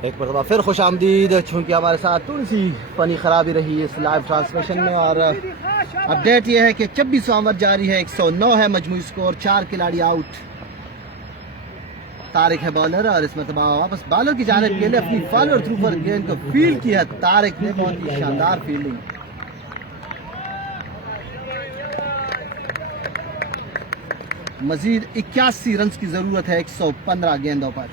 एक मरतबा फिर खुश आमदीद, चूँकि हमारे साथ थोड़ी सी फनी खराबी रही इस लाइव ट्रांसमिशन में। और अपडेट यह है कि 26वां ओवर जारी है, 109 है मजमूई स्कोर, 4 खिलाड़ी आउट। तारिक है बॉलर और इस मरतबा वापस बॉलर की जानिब गेंद अपनी फॉलोअर थ्रू पर गेंद को फील्ड किया तारिक ने, बहुत ही शानदार फील्डिंग। मजीद 81 रन की जरूरत है 115 गेंदों पर।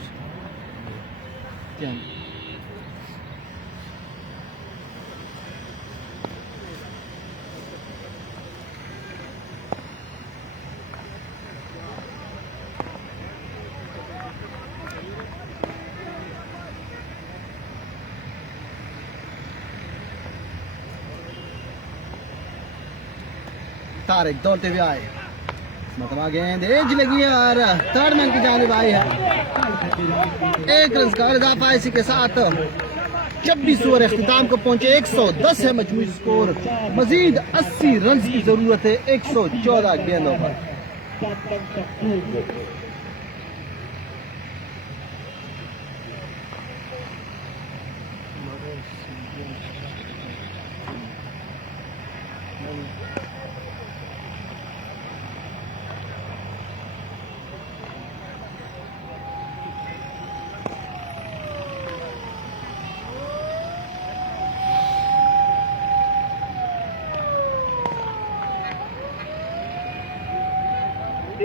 तारिक दौड़ते हुए आए, मतलब गेंद एज लगी है और थर्ड मैन की जानिब आई है। 1 रन का इजाफा इसी के साथ 26 ओवर अख्तिताम को पहुंचे, 110 है मजमूई स्कोर, मजीद 80 रन की जरूरत है 114 गेंदों पर।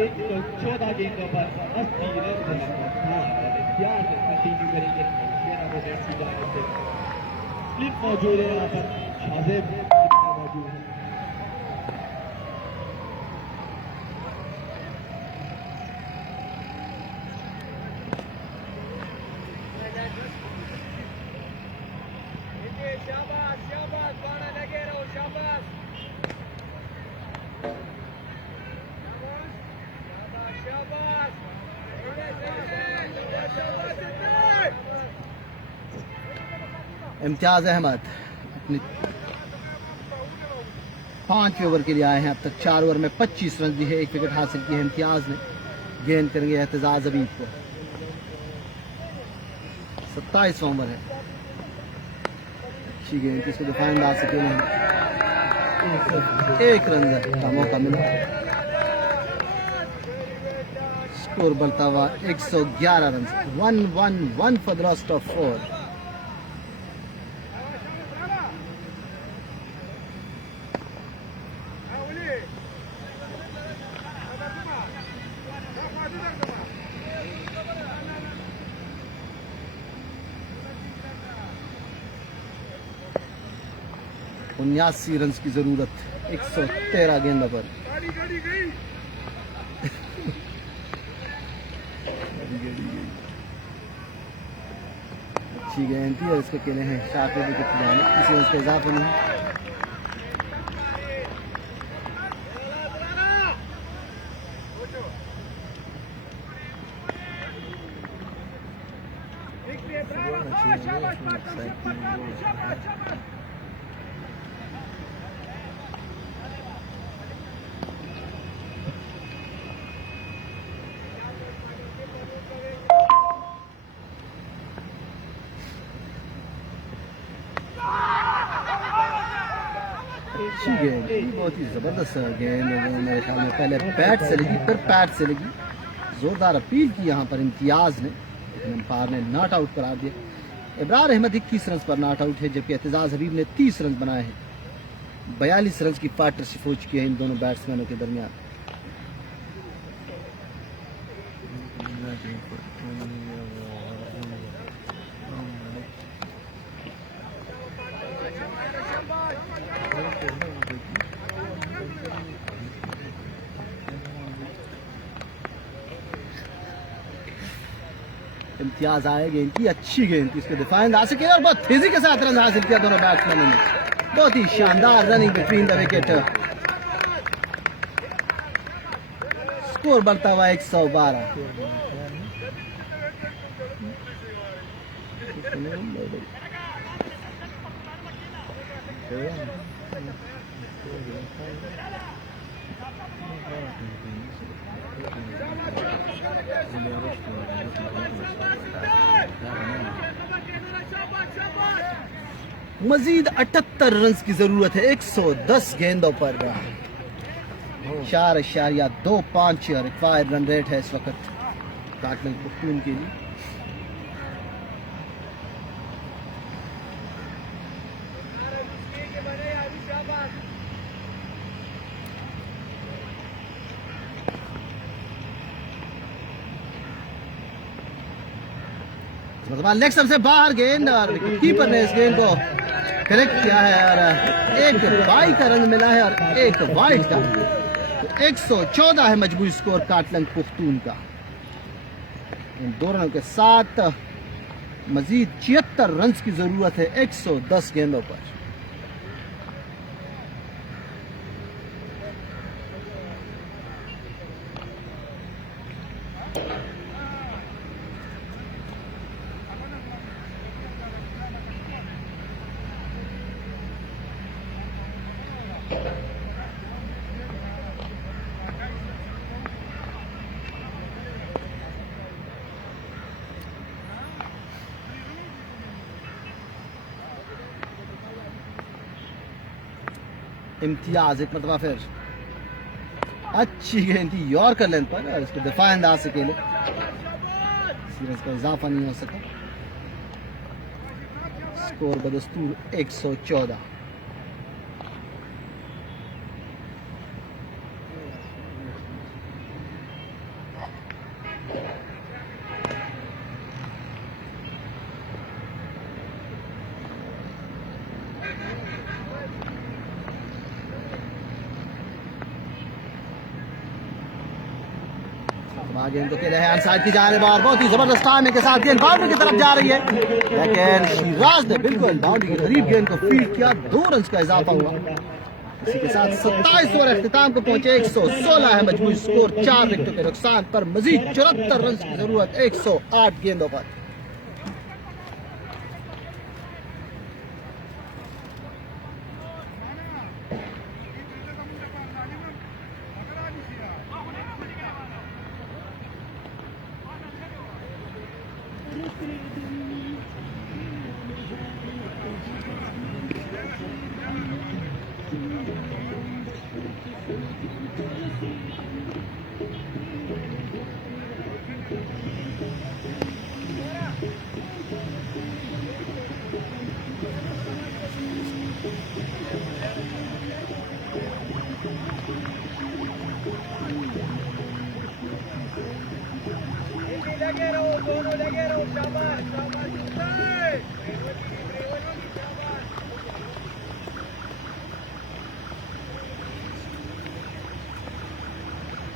एक 14 गेंदों पर 80 रन बनाना प्यार से कंटिन्यू करेंगे। स्लिप मौजूद है यहाँ पर, शाजिब मौजूद है। शाबाश शाबाश, बाणा लगे रहो, शाबाश इम्तियाज अहमद अपनी 5वें ओवर के लिए आए हैं। अब तक 4 ओवर में 25 रन दी है, 1 विकेट हासिल की है इम्तियाज ने। गेंद करेंगे एहतजाज हबीब को। 27वां ओवर है, अच्छी गेंद, किसको दिफा अंदाज से खेले हैं। 1 रन का मौका मिला, स्कोर बढ़ता हुआ 111 run, 1-1-1 for the last of 4। उन्यासी रन की जरूरत 113 गेंदों पर। अच्छी गेंद थी और इसको खेले हैं शाकिब विकेट की जानिब, किसी रन का इजाफा नहीं। अच्छी गेंद, बहुत ही जबरदस्त गेंद। मेरे ख्याल में पहले बैट से लगी, फिर पैड से लगी। जोरदार अपील की यहाँ पर इम्तियाज ने, लेकिन अंपायर ने नॉट आउट करार दिया। इब्रार अहमद 21 रन पर नॉट आउट है, जबकि एहतजाज हबीब ने 30 रन बनाए हैं। 42 रन की पार्टनरशिप हो चुकी है इन दोनों बैट्समैनों के दरमियान। इम्तियाज आएगी, इनकी अच्छी गेंद थी, इसके दिफा अंदाज से किया और बहुत तेजी के साथ रन हासिल किया दोनों बैट्समैनों ने। बहुत ही शानदार running between the wicket. Score बढ़ता हुआ 112। मजीद 78 रन की जरूरत है 110 गेंदों पर। 4.25 रिक्वायर्ड रन रेट है इस वक्त काटलन पख्तून के लिए। लेग से बाहर गेंद और कीपर ने इस गेंद को करेक्ट किया है और एक बाई का रन मिला है और एक वाइड का। तो 114 है मजबूरी स्कोर काटलन पख्तून का। इन दो रनों के साथ मजीद 76 रन की जरूरत है 110 गेंदों पर। इम्तियाज एक मतलब फिर अच्छी गेंद थी यॉर्कर लेंथ पर और इसको दफा अंदाज से खेले, सीरीज का इजाफा नहीं हो सका। स्कोर बदस्तूर 114। गेंद तो खेले है साइड की जानिब और बहुत ही जबरदस्त टाइमिंग के साथ गेंद बाउंड्री की तरफ जा रही है, लेकिन शिराज ने बिल्कुल बाउंड्री के करीब गेंद को फील्ड किया। 2 रन का इजाफा हुआ। इसी के साथ 27 ओवर अख्तिताम को पहुंचे। 116 है मजबूरी स्कोर 4 विकेटों के नुकसान पर। मजीद 74 रन की जरूरत 108 गेंदों पर।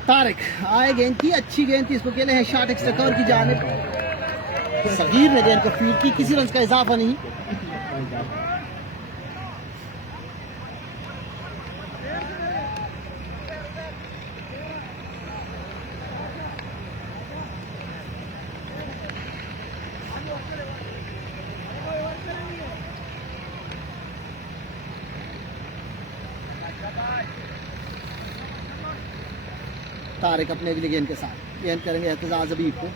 तारिक आए गेंद थी, अच्छी गेंद थी, इसको खेले हैं शॉट एक्स्ट्रा कवर की जानिब। सगीर ने गेंद को फील्ड की, किसी रन का इजाफा नहीं। तारिक अपने अगली गेंद के साथ गेंद करेंगे एहतजाज अबीब को।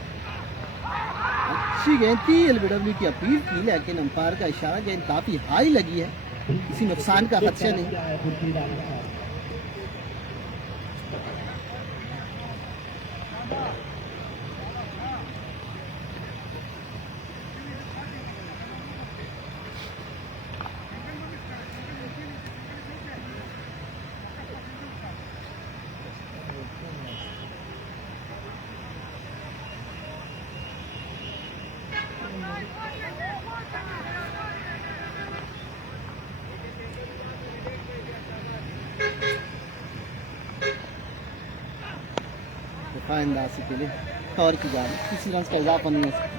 अच्छी गेंद थी, एलबीडब्ल्यू की अपील की, लेकिन अंपायर का इशारा गेंद काफी हाई लगी है, किसी नुकसान का खदशा नहीं। अंदाज के लिए कवर की जा रही, किसी रन का इजाफा नहीं हो सकता।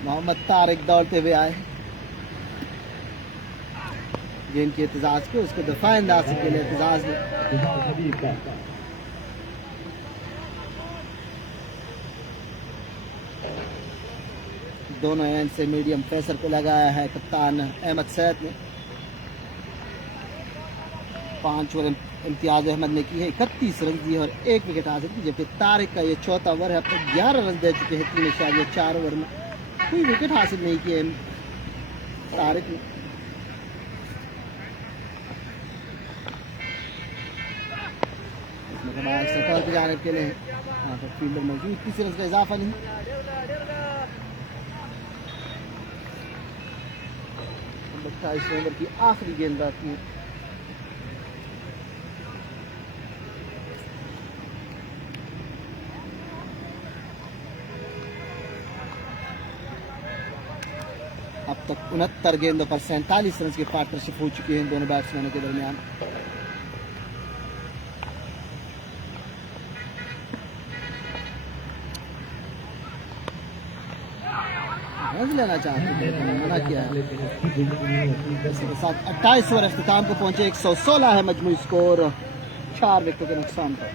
मोहम्मद तारिक दौड़ते हुए आए। गेंद के एहतजाज को, उसको दफा अंदाज से खेले एहतजाज ने। एतजाज हबीब का दोनों एंड से मीडियम प्रेशर को लगाया है कप्तान अहमद सैद ने। 5 ओवर इम्तियाज अहमद ने की है 31 रन दिए और 1 विकेट हासिल की, जबकि तारिक का ये चौथा ओवर है। अब तक 11 रन दे चुके हैं 3.4 ओवर में, कोई विकेट हासिल नहीं किए तारिक ने। सफर की जानिब के लिए यहाँ पर फील्डर मौजूद, किसी रन का इजाफा नहीं। 28 ओवर की आखिरी गेंद बाकी है। अब तक 69 गेंदों पर 47 रन की पार्टनरशिप हो चुकी है दोनों बैट्समैनों के दरमियान। रन लेना चाहते हैं, मना किया है। इसके साथ 28 ओवर अख्ताम को पहुंचे, 116 है मजमूई स्कोर 4 विकेटों के नुकसान पर।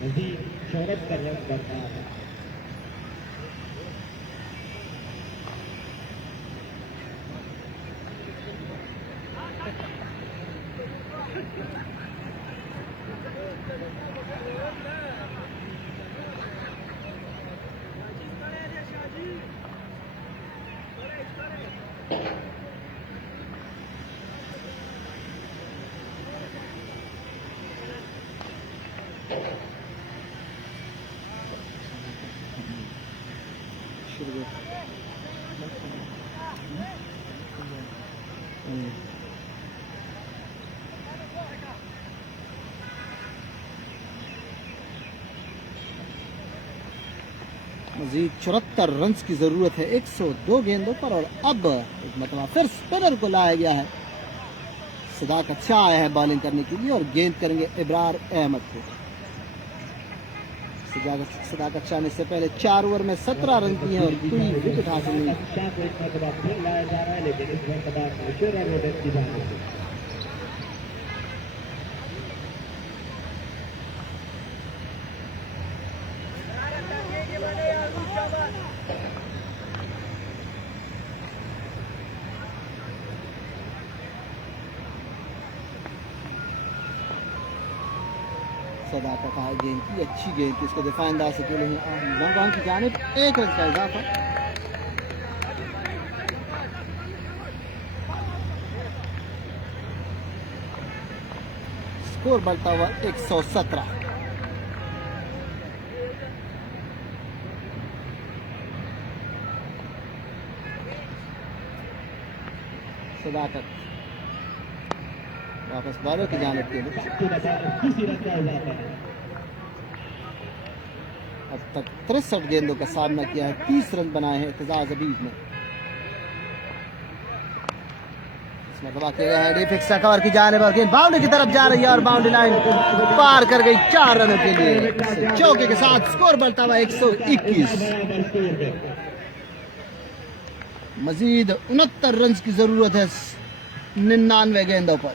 मजीद शोहरत का रंग बढ़ रहा है। मजीद 74 रन की जरूरत है 102 गेंदों पर, और अब एक मतलब फिर स्पिनर को लाया गया है। सदाकत शाह आया है बॉलिंग करने के लिए और गेंद करेंगे इब्रार अहमद को। सदाकत शाह ने इससे पहले 4 ओवर में 17 रन किए और कोई विकेट हासिल नहीं। शाह को एक मरतबा फिर लाया जा रहा है, लेकिन इस मरतबा शेरा रोडेट की जानिब से। सदाकत है गेंद की, अच्छी गेंद थी, इसको दिफा अंदाज से खेले हैं की जानिब, 1 रन का इजाफा। स्कोर बढ़ता हुआ 117। सदाकत वापस बॉलर की जानिब के लिए। अब तक 63 गेंदों का सामना किया है, 30 रन बनाए हैं एतजाज हबीब ने। इसमें दबा किया गया है डीप एक्स्ट्रा कवर की जानिब और गेंद बाउंड्री की तरफ जा रही है और बाउंड्री लाइन पार कर गई 4 रनों के लिए। चौके के साथ स्कोर बढ़ता हुआ 121। मजीद 69 रन की जरूरत है 99 गेंदों पर।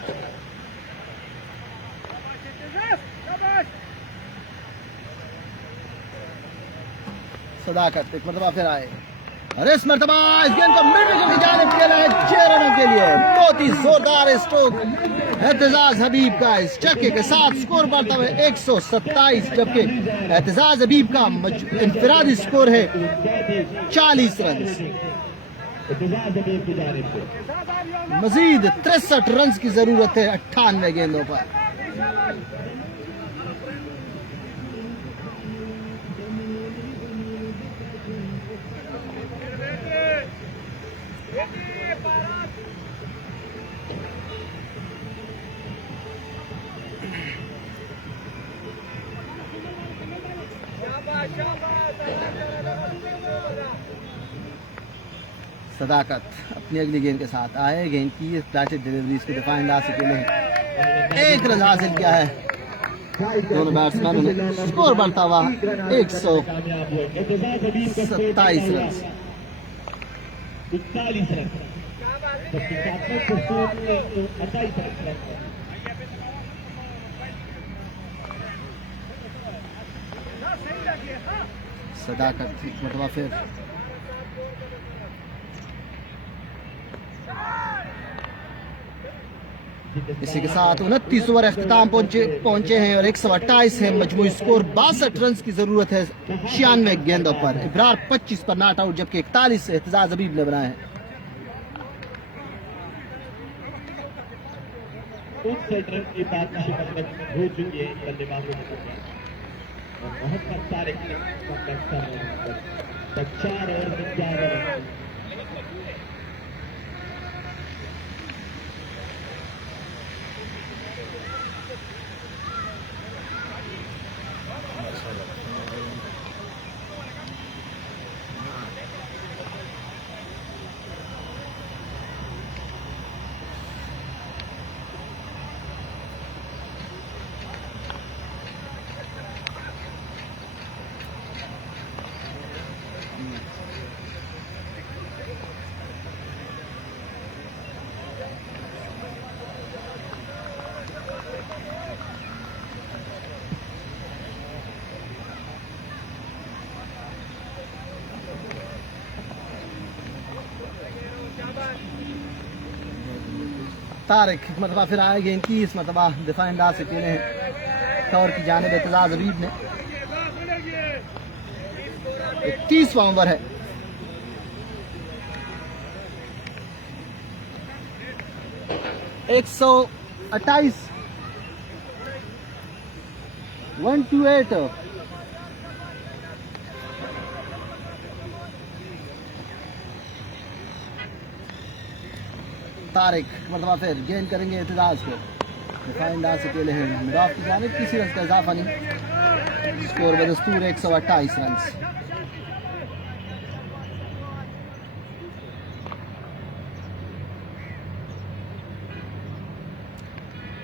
सदाकत एक मरतबा फिर आए और इस मरतबा इस गेंद को मिड विकेट की जानिब खेला है 6 रनों के लिए। बहुत ही जोरदार स्ट्रोक एतजाज हबीब का इस छक्के के साथ स्कोर बढ़ता हुआ 127, जबकि एतजाज हबीब का इंफरादी स्कोर है 40 रन। मजीद 63 रन की जरूरत है 98 गेंदों पर। सदाकत अपनी अगली गेंद के साथ आए, गेंद की फ्लैटेड डिलीवरी, इसको दिफा अंदाज से खेले हैं एक रन हासिल किया है दोनों बैट्समैनों ने। स्कोर बढ़ता हुआ 127 रन। 41 रन, जबकि कैप्टन को स्कोर 28 रन। सदाकत मतलब फिर इसी के साथ 29 ओवर अख्ताम पहुंचे हैं और 128 है मजमूई स्कोर। 62 रन की जरूरत है 96 गेंदों पर। इब्रार 25 पर नॉट आउट, जबकि 41 एहतजाज हबीब ने बनाए हैं। 59 रन की पार्टनरशिप अब तक हो चुकी है बल्लेबाजों के साथ और मोहम्मद तारिक ने कमबैक कर रहे हैं। 4 ओवर में 11 रन। तारिक मतलब फिर आए गेंद की इस मतलब दिफा अंदाज से खेले हैं टॉर की जानिब एहतजाज हबीब ने। 30वां ओवर है। एक 128 128 तारिक मतलब फिर गेंद करेंगे एहतजाज को। अंदाज से खेले हैं मिड ऑफ की जानिब, किसी रन का इजाफा नहीं। स्कोर बदस्तूर 128 रन।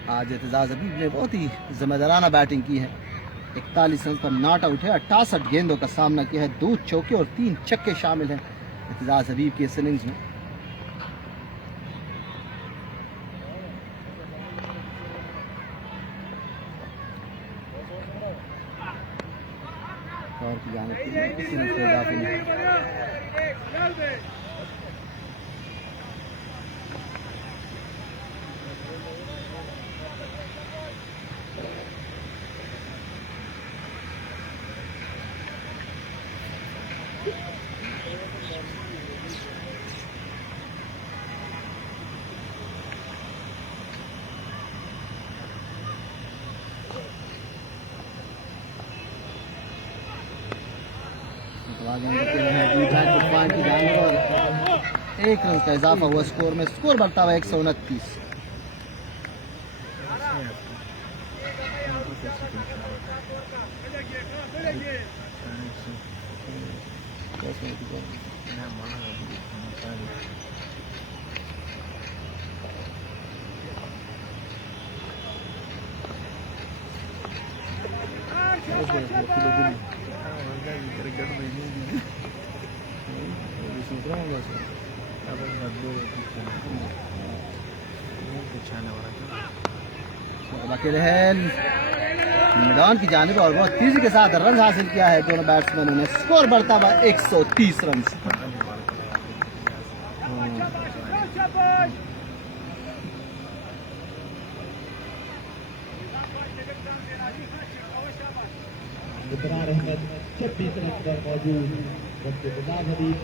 आज एहतजाज हबीब ने बहुत ही जिम्मेदाराना बैटिंग की है। 41 रन पर नॉट आउट है। 68 गेंदों का सामना किया है। 2 चौके और 3 छक्के शामिल हैं एहतजाज हबीब की इस इनिंग्स में। और की जाने के लिए किसी ने कोई इजाफा नहीं। एक रन का इजाफा हुआ स्कोर में। स्कोर बढ़ता हुआ 129। मैदान की जानिब और बहुत तेजी के साथ रन हासिल किया है दोनों बैट्समैनों ने। स्कोर बढ़ता हुआ 130 रन। इब्रार अहमद 26 रन पर मौजूद, जबकि एहतजाज हबीब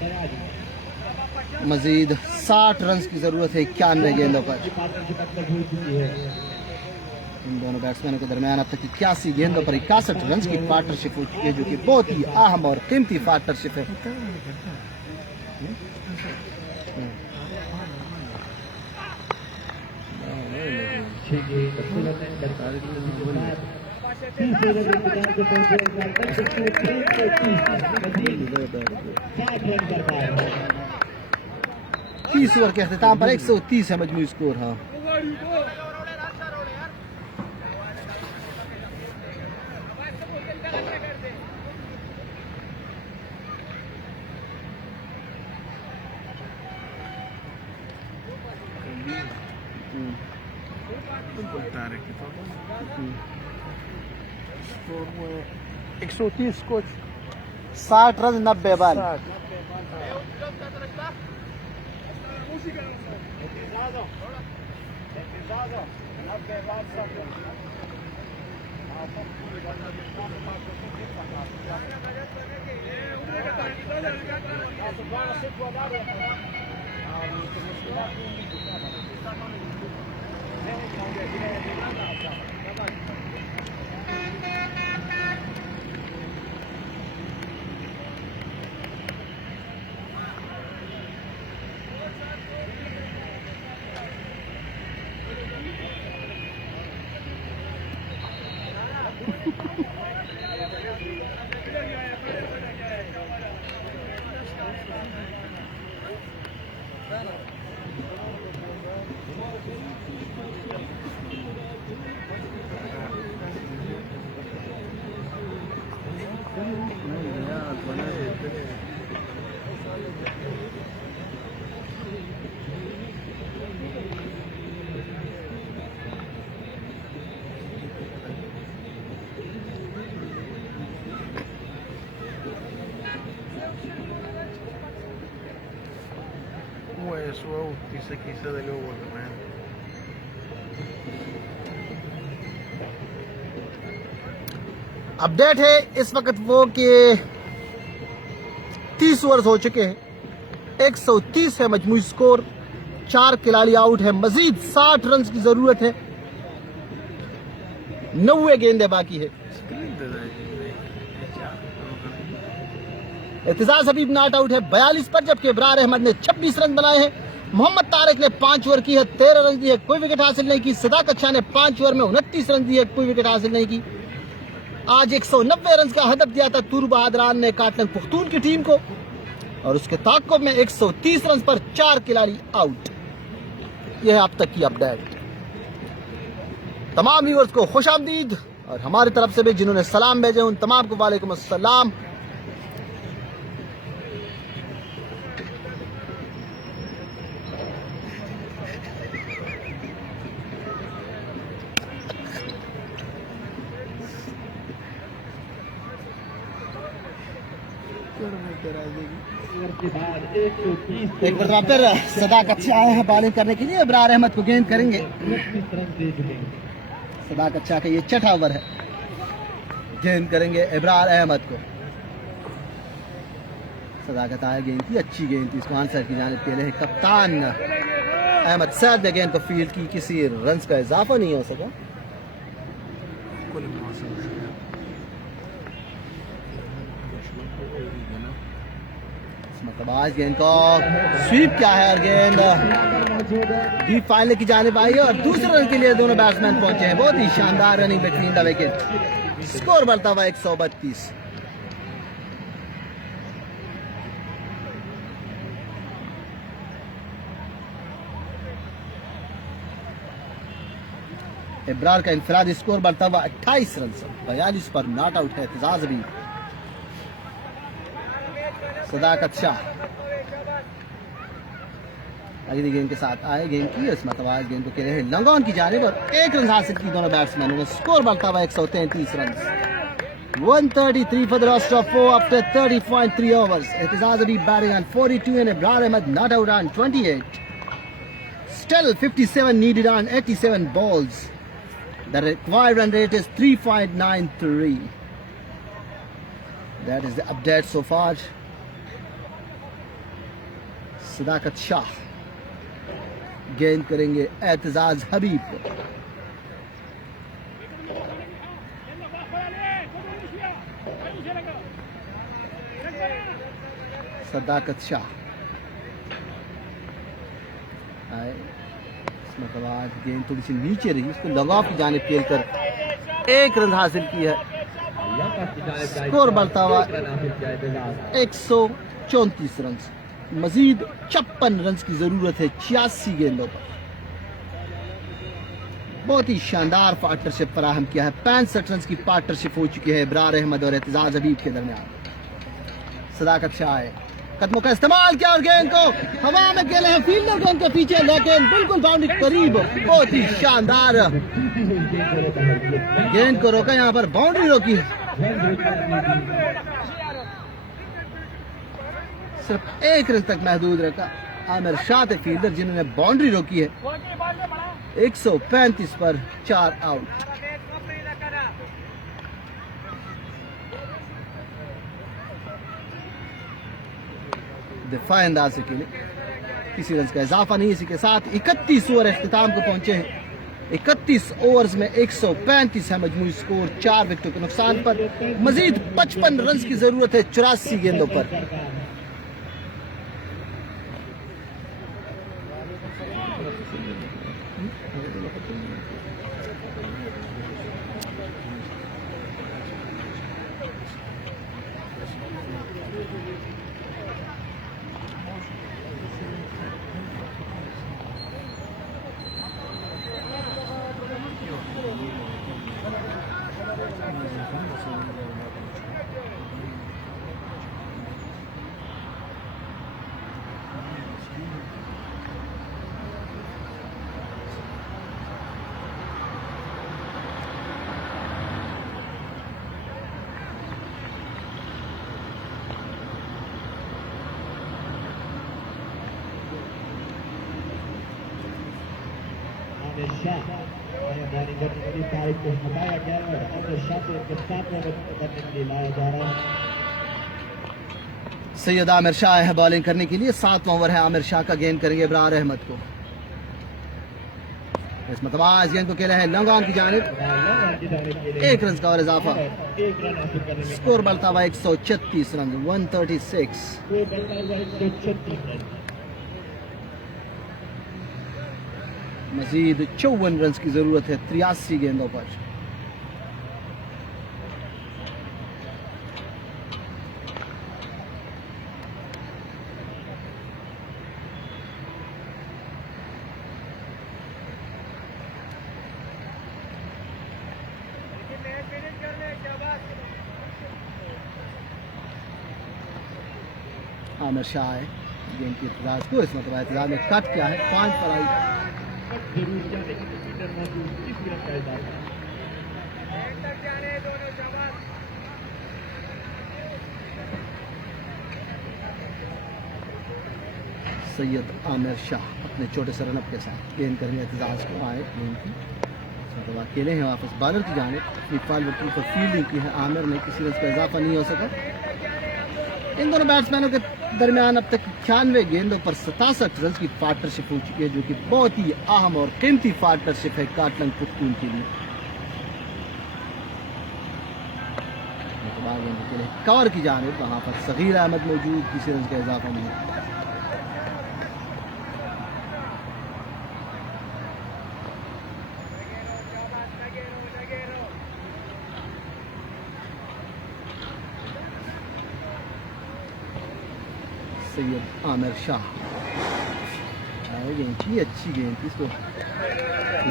43। मजीद 60 रन की जरूरत है 91 गेंदों पर। इन दोनों बैट्समैनों के दरमियान अब तक 81 गेंदों पर 61 रन की पार्टनरशिप हो चुकी है, जो कि बहुत ही अहम और कीमती पार्टनरशिप है। तीस ओवर के अख्ताम पर 130 है मजमूई स्कोर। हाँ 130 कुछ 60 run 90 ball. Isso aqui se deu outro, né? Update है इस वक्त वो कि 30 ओवर्स हो चुके हैं, 130 है मजमूई स्कोर, 4 खिलाड़ी आउट है, मजीद 60 रन की जरूरत है, 90 गेंदें बाकी है। एतजाज हबीब नॉट आउट है 42 पर, जबकि इब्रार अहमद ने 26 रन बनाए हैं। मोहम्मद तारिक ने 5 ओवर की है, 13 रन दिए, कोई विकेट हासिल नहीं की। सदाकत शाह ने 5 ओवर में 29 रन दिए, कोई विकेट हासिल नहीं की। आज 190 रन का हदफ दिया था तुर बहादरान ने काटलन पुख्तून की टीम को, और उसके ताक़ुब में 130 रन पर 4 खिलाड़ी आउट। यह है अब तक की अपडेट। तमाम व्यूअर्स को खुश आमदीद, और हमारी तरफ से भी जिन्होंने सलाम भेजे उन तमाम को वालेकुम अस्सलाम। एक बार फिर सदाकत शाह आए हैं बॉलिंग करने के लिए, इब्रार अहमद को गेंद करेंगे। सदाकत शाह का ये छठा ओवर है, गेंद करेंगे इब्रार अहमद को। सदाकत आए, गेंद की अच्छी गेंद थी, इसको आंसर की जानिब के लिए कप्तान अहमद सैद ने गेंद को फील्ड की, किसी रन का इजाफा नहीं हो सका। मतलब आज गेंद को स्वीप क्या है, और गेंद डीप फाइनल की जानिब आई है, और दूसरे रन के लिए दोनों बैट्समैन पहुंचे हैं। बहुत ही शानदार running between the wicket, score बढ़ता हुआ 132। इब्रार का इनफरादी स्कोर बढ़ता हुआ 28 रन से, 42 पर नॉट आउट है एतजाज भी। सदाकत शाह अगली गेंद के साथ आए, गेंद की इसमें तवाज गेंद को खेले हैं लंगॉन की जानिब, और 1 रन हासिल की दोनों बैट्समैनों ने। स्कोर बढ़ता हुआ 133 run, 133 for the loss of 4 after 30.3 overs. Ehtizaz Habib batting on 42 and Ibrar Ahmed not out on 28. Still 57 needed on 87 balls. The required run rate is 3.93. That is the update so far. सदाकत शाह गेंद करेंगे एतजाज हबीब को। सदाकत शाह आए, इसमें आज गेंद थोड़ी सी नीचे रही, उसको लगाव की जानिब खेल कर 1 रन हासिल की है। स्कोर बढ़ता हुआ 134 रन, मजीद 56 रन की जरूरत है 86 गेंदों पर। बहुत ही शानदार पार्टनरशिप फराहम किया है, 65 रन की पार्टनरशिप हो चुकी है इब्रार अहमद और एतजाज हबीब के दरमियान। सदाकत शाह है, कदमों का इस्तेमाल किया और गेंद को हवा में खेले हैं फील्डर गेंद के पीछे, लेकिन बिल्कुल बाउंड्री करीब। बहुत ही शानदार गेंद को रोका, यहाँ पर बाउंड्री रोकी है। सिर्फ एक रन तक महदूद रखा आमिर शाह थे फील्डर, जिन्होंने बाउंड्री रोकी है। 135 पर 4 आउट। दिफाई अंदाज से खेले, किसी रन का इजाफा नहीं। इसी के साथ 31 ओवर अख्तिताम को पहुंचे हैं। 31 ओवर्स में 135 है मजमूई स्कोर, 4 विकेटों के नुकसान पर। मजीद 55 रन की जरूरत है 84 गेंदों पर। आमिर शाह आया बॉलिंग करने के लिए तारिक को हटाया गया और आमिर शाह को इनके 7वें ओवर करने के लिए लाया जा रहा है। सैयद आमिर शाह है बॉलिंग करने के लिए। 7वां ओवर है आमिर शाह का। गेंद करेंगे इब्रार अहमद को। इस मतवाज गेंद को खेला है लॉन्ग ऑन की जानिब। 1 रन का और इजाफा। स्कोर बढ़ता हुआ 136 रन, 136। मजीद 54 रन की जरूरत है 83 गेंदों पर। आमिर शाह है गेंद की इतजाज को, इस मतलब इतजाज में कट किया है। 5 पर आई। जरूर जाने के फील्डर मौजूद, किसी रन का इजाफा। सैयद आमिर शाह अपने छोटे से रनअप के साथ गेंद करेंगे एतजाज को। आए गेंद की मतलब अकेले हैं वापस बॉलर की जाने। अपनी फालवटी पर फील्डिंग की है आमिर ने, किसी रन का इजाफा नहीं हो सका। इन दोनों बैट्समैनों के दरमियान अब तक 91 गेंदों पर 67 रन की पार्टनरशिप हो चुकी है, जो कि बहुत ही अहम और कीमती पार्टनरशिप है काटलंग पुख्तून के लिए। कवर की जानिब वहां पर सगीर अहमद मौजूद, किसी रन का इजाफा नहीं है। सैयद आमिर शाह गेंद की अच्छी गेंद थी, इसको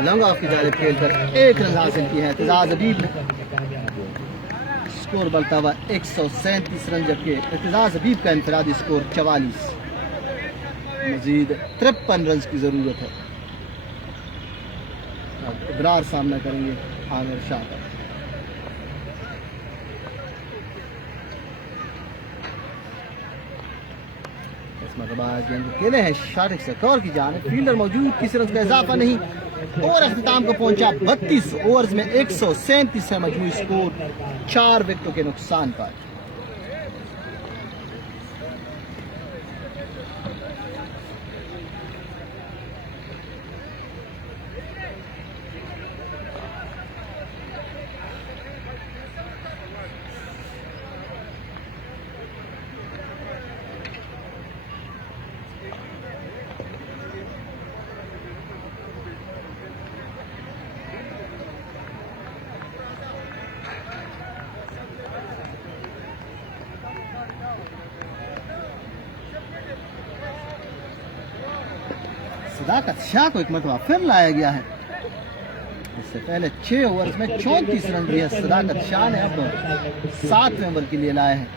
लॉन्ग ऑफ की जानिब खेलकर 1 रन हासिल किया है एतजाज अबीब ने। स्कोर बढ़ता हुआ 137 रन, जबकि एतजाज अबीब का इनफरादी स्कोर 44। मजीद 53 रन की जरूरत है। अब इब्रार सामना करेंगे आमिर शाह का। गेंद खेले हैं शार्ट से कवर की जानिब। फील्डर मौजूद, किसी रन का इजाफा नहीं। और अख्तिताम को पहुंचा 32 ओवर्स में 137 है मजमूई स्कोर, 4 विकेटों के नुकसान पर। सदाकत शाह को एक मरतबा फिर लाया गया है। इससे पहले 6 ओवर्स में 34 रन दिए सदाकत शाह ने, अब 7वें ओवर के लिए लाए हैं।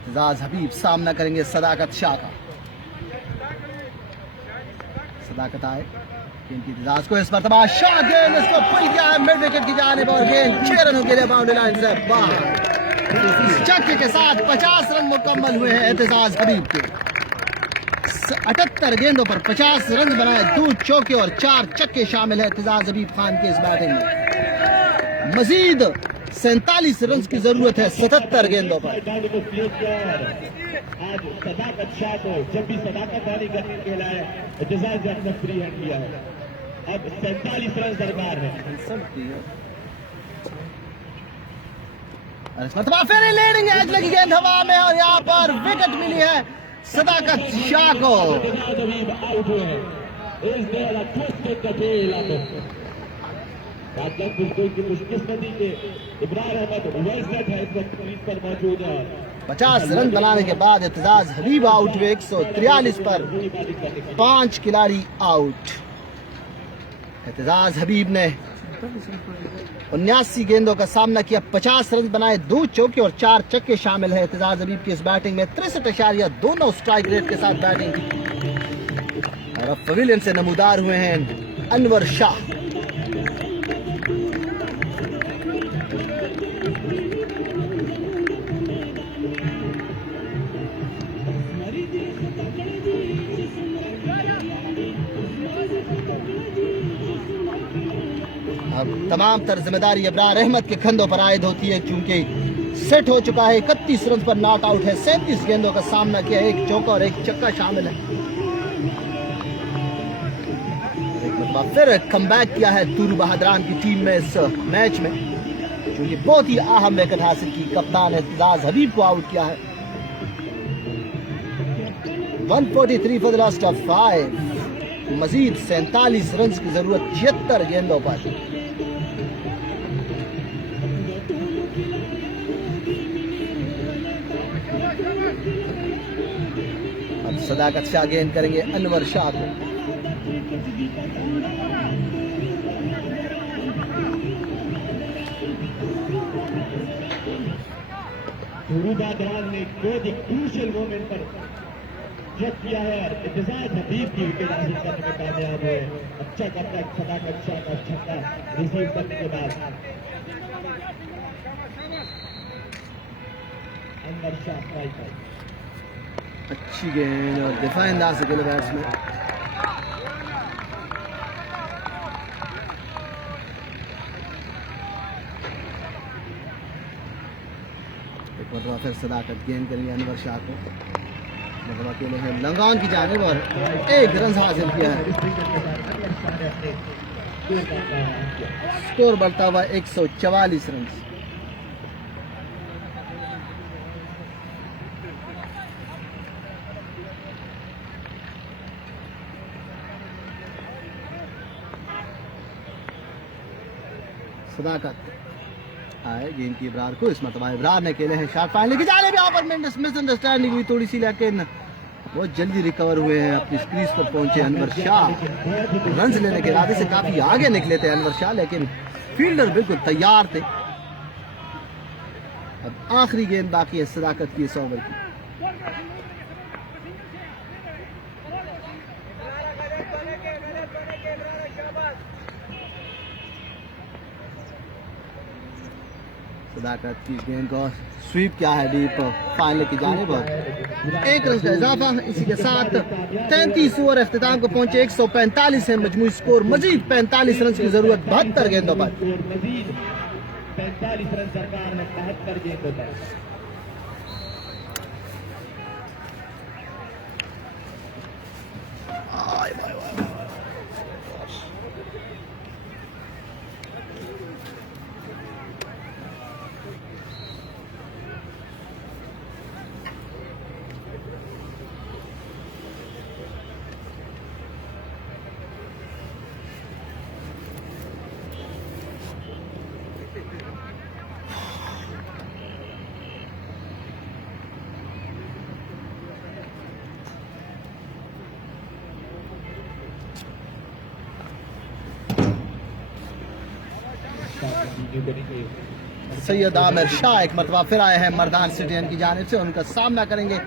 एतजाज हबीब सामना करेंगे सदाकत शाह का। सदाकत आए इनकी एतजाज को इस मरतबा शाह गेंद इसको पुल किया है मिड विकेट की जानिब और गेंद 6 रनों के लिए बाउंड्री लाइन से बाहर। इस छक्के के साथ 50 रन मुकम्मल हुए हैं एतजाज हबीब के। 78 गेंदों पर 50 रन बनाए, 2 चौके और 4 छक्के शामिल है एतजाज हबीब खान के इस बैटिंग में। मजीद 47 रन की जरूरत है 77 गेंदों पर। आज सदाकत शाह को जब भी सदाकत वाली करने के लिए एतजाज ने फ्री हैंड किया है। अब 47 रन दरबार है। फिर लीडिंग एज लगी गेंद हवा में और यहाँ पर विकेट मिली है सदाकत शाह को। आउट हुए हैं। की खुशकिस्मती के इब्रार अहमद वैसट है इस वक्त क्रीज पर मौजूद है। 50 रन बनाने के बाद एतजाज हबीब आउट हुए। 143 पर 5 खिलाड़ी आउट। एतजाज हबीब ने 79 गेंदों का सामना किया, 50 रन बनाए, 2 चौके और 4 छक्के शामिल है एतजाज हबीब की इस बैटिंग में। 63.2 स्ट्राइक रेट के साथ बैटिंग की और अब पवेलियन से नमूदार हुए हैं अनवर शाह। अब तमाम तर जिम्मेदारी इब्रार अहमद के कंधों पर आयद होती है क्योंकि सेट हो चुका है। 31 रन पर नॉट आउट है, 37 गेंदों का सामना किया, 1 चौका और 1 छक्का शामिल है। एक मरतबा फिर कमबैक किया है तूरू बहादरान की टीम में इस मैच में, क्योंकि बहुत ही अहम विकेट हासिल की। कप्तान एतजाज हबीब को आउट किया है। 143 for the last of 5। Majid 47 run की जरूरत 76 गेंदों पर। अब सदाकत शाह गेंद करेंगे अनवर शाह को। ने बहुत ही क्रूशियल मोमेंट पर जब किया है और एतजाज हबीब की विकेट हासिल करने में कामयाब हुए। अच्छा करता सदाकत शाह का छक्का रिसीव करने के बाद अनवर शाह स्ट्राइकर। अच्छी गेंद और दिफाई अंदाज से खेले बैट्समैन। एक मरतबा फिर सदाकत गेंद करेंगे अनवर शाह को। मतलब अकेले हैं लंगान की जानिब और 1 रन हासिल किया है। स्कोर बढ़ता हुआ 144 रन। सदाकत आए गेंद की इब्रार को। इस मरतबा इब्रार ने खेले हैं शॉट फाइनल की जानिब। यहाँ पर मिसअंडरस्टैंडिंग हुई थोड़ी सी, लेकिन बहुत जल्दी रिकवर हुए हैं। अपनी क्रीज पर पहुंचे अनवर शाह। रन लेने के इरादे से काफी आगे निकले थे अनवर शाह, लेकिन फील्डर बिल्कुल तैयार थे। अब आखिरी गेंद बाकी है सदाकत की इस ओवर की। सदाकत की गेंद को स्वीप किया है डीप फाइनल की जानिब और 1 रन का इजाफा। इसी के साथ 33 ओवर अख्तिताम को पहुंचे। 145 है मजमूई स्कोर। मजीद 45 रन की जरूरत 72 गेंदों पर। मजीद 45 रन सरकार ने 72 गेंदों पर। कंटिन्यू करेंगे। सैयद आमिर शाह एक मरतबा फिर आए हैं मर्दान सिटीजन की जानिब से, उनका सामना करेंगे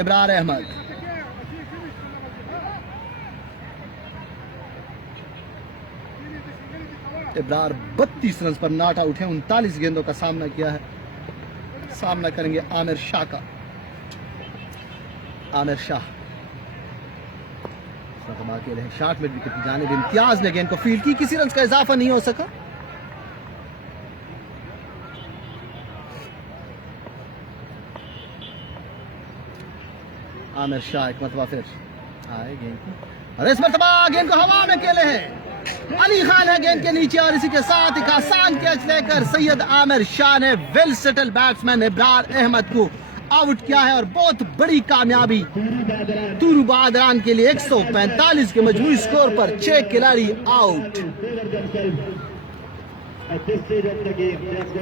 इब्रार अहमद। इब्रार 32 रन पर नॉट आउट है, 39 गेंदों का सामना किया है। सामना करेंगे आमिर शाह का। आमिर शाह अकेले हैं, शॉट मिड विकेट की जानिब इम्तियाज ने गेंद को फील्ड की, किसी रन का इजाफा नहीं हो सका। आमिर शाह एक मरतबा फिर आए गेंद की, और इस मरतबा गेंद को हवा में अकेले हैं। अली खान है गेंद के नीचे, और इसी के साथ एक आसान कैच लेकर सैयद आमिर शाह ने well settle batsman Ibrar Ahmed को आउट किया है, और बहुत बड़ी कामयाबी तूरू बादरान के लिए। 145 के मजमूई स्कोर पर 6 खिलाड़ी आउट।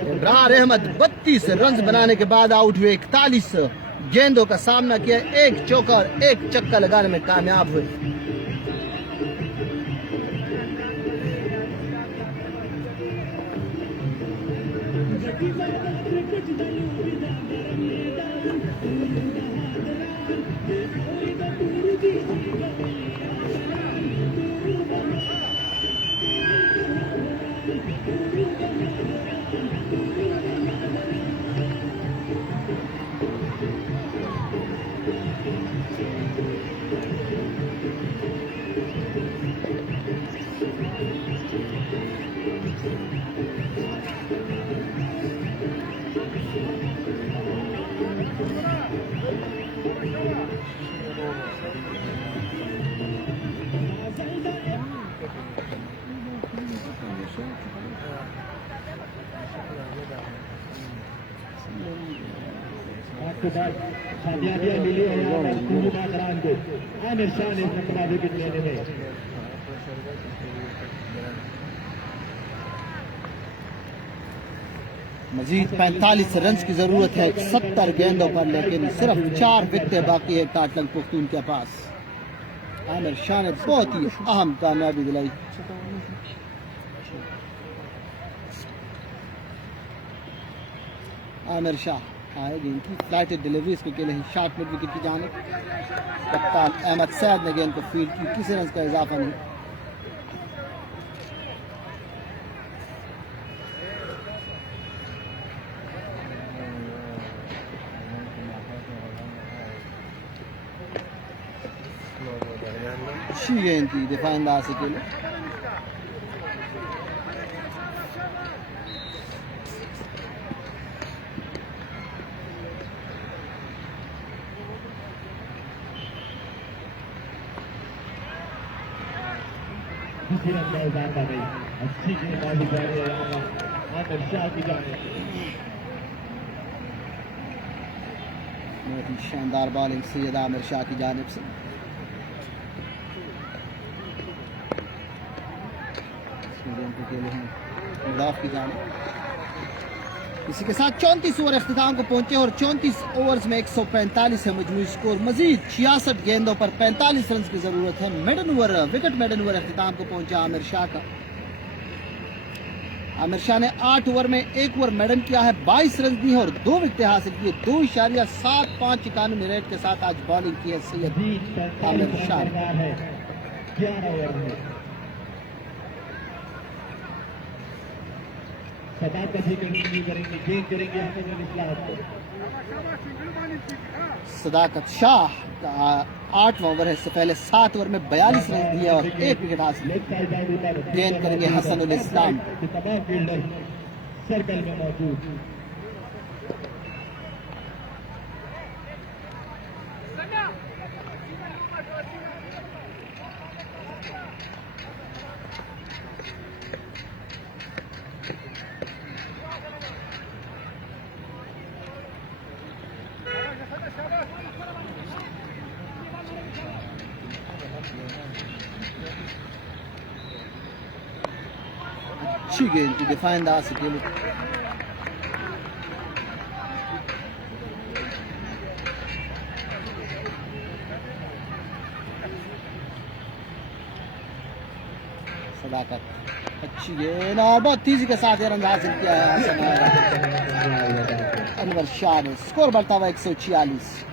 इब्रार अहमद 32 रन बनाने के बाद आउट हुए, 41 गेंदों का सामना किया, एक चौका और एक छक्का लगाने में कामयाब हुए। आपके बाद कामयाबियां मिली है यहाँ पर तूरू बादरान को आमिर शाह ने अपना विकेट लेने में। मजीद 45 रन की जरूरत है 70 गेंदों पर, लेकिन सिर्फ 4 विकेटें बाकी है काटलग पुख्तून के पास। आमिर शाह ने बहुत ही अहम कामयाबी दिलाई। आमिर शाह आए गेंद की फ्लाइटेड डिलीवरी इसके लिए शॉर्ट मिड विकेट की जानिब। कप्तान अहमद सैद ने गेंद को फील्ड की, किसी रन का इजाफा नहीं। अच्छी गेंद थी दिफा अंदाज से के लिए। दूसरी अंदाज आता नहीं, अच्छी गेंदबाजी कर रहे हैं आमिर शाह की जानिब। बहुत ही शानदार बॉलिंग सैयद आमिर शाह की जानिब से। की जानिब इसी के साथ 34 ओवर अख्तिताम को पहुंचे, और 34 ओवर्स में 145 है मजमूई स्कोर। मजीद 66 गेंदों पर 45 रन की जरूरत है। Maiden over wicket maiden over अख्तिताम को पहुंचा आमिर शाह का। आमिर शाह ने 8 ओवर में 1 ओवर मेडन किया है, 22 रन दी है और 2 विकेटें हासिल की। 2.75 91 रेट के साथ आज बॉलिंग की है सैयद आमिर शाह। 11 ओवर में सदाकत ही कंटिन्यू करेंगे, गेंद करेंगे हसन इस्लाम को। सदाकत शाह का 8वां ओवर है, इससे पहले 7 ओवर में 42 रन दिए और 1 विकेट हासिल। गेंद करेंगे हसन उल इस्लाम। तमाम फील्डर सर्कल में मौजूद। अच्छी गेंद थी दिफा अंदाज से के लिए। सदाकत अच्छी गेंद और बहुत तेजी के साथ ये रन हासिल किया है अनवर शाह ने। स्कोर बढ़ता हुआ 146।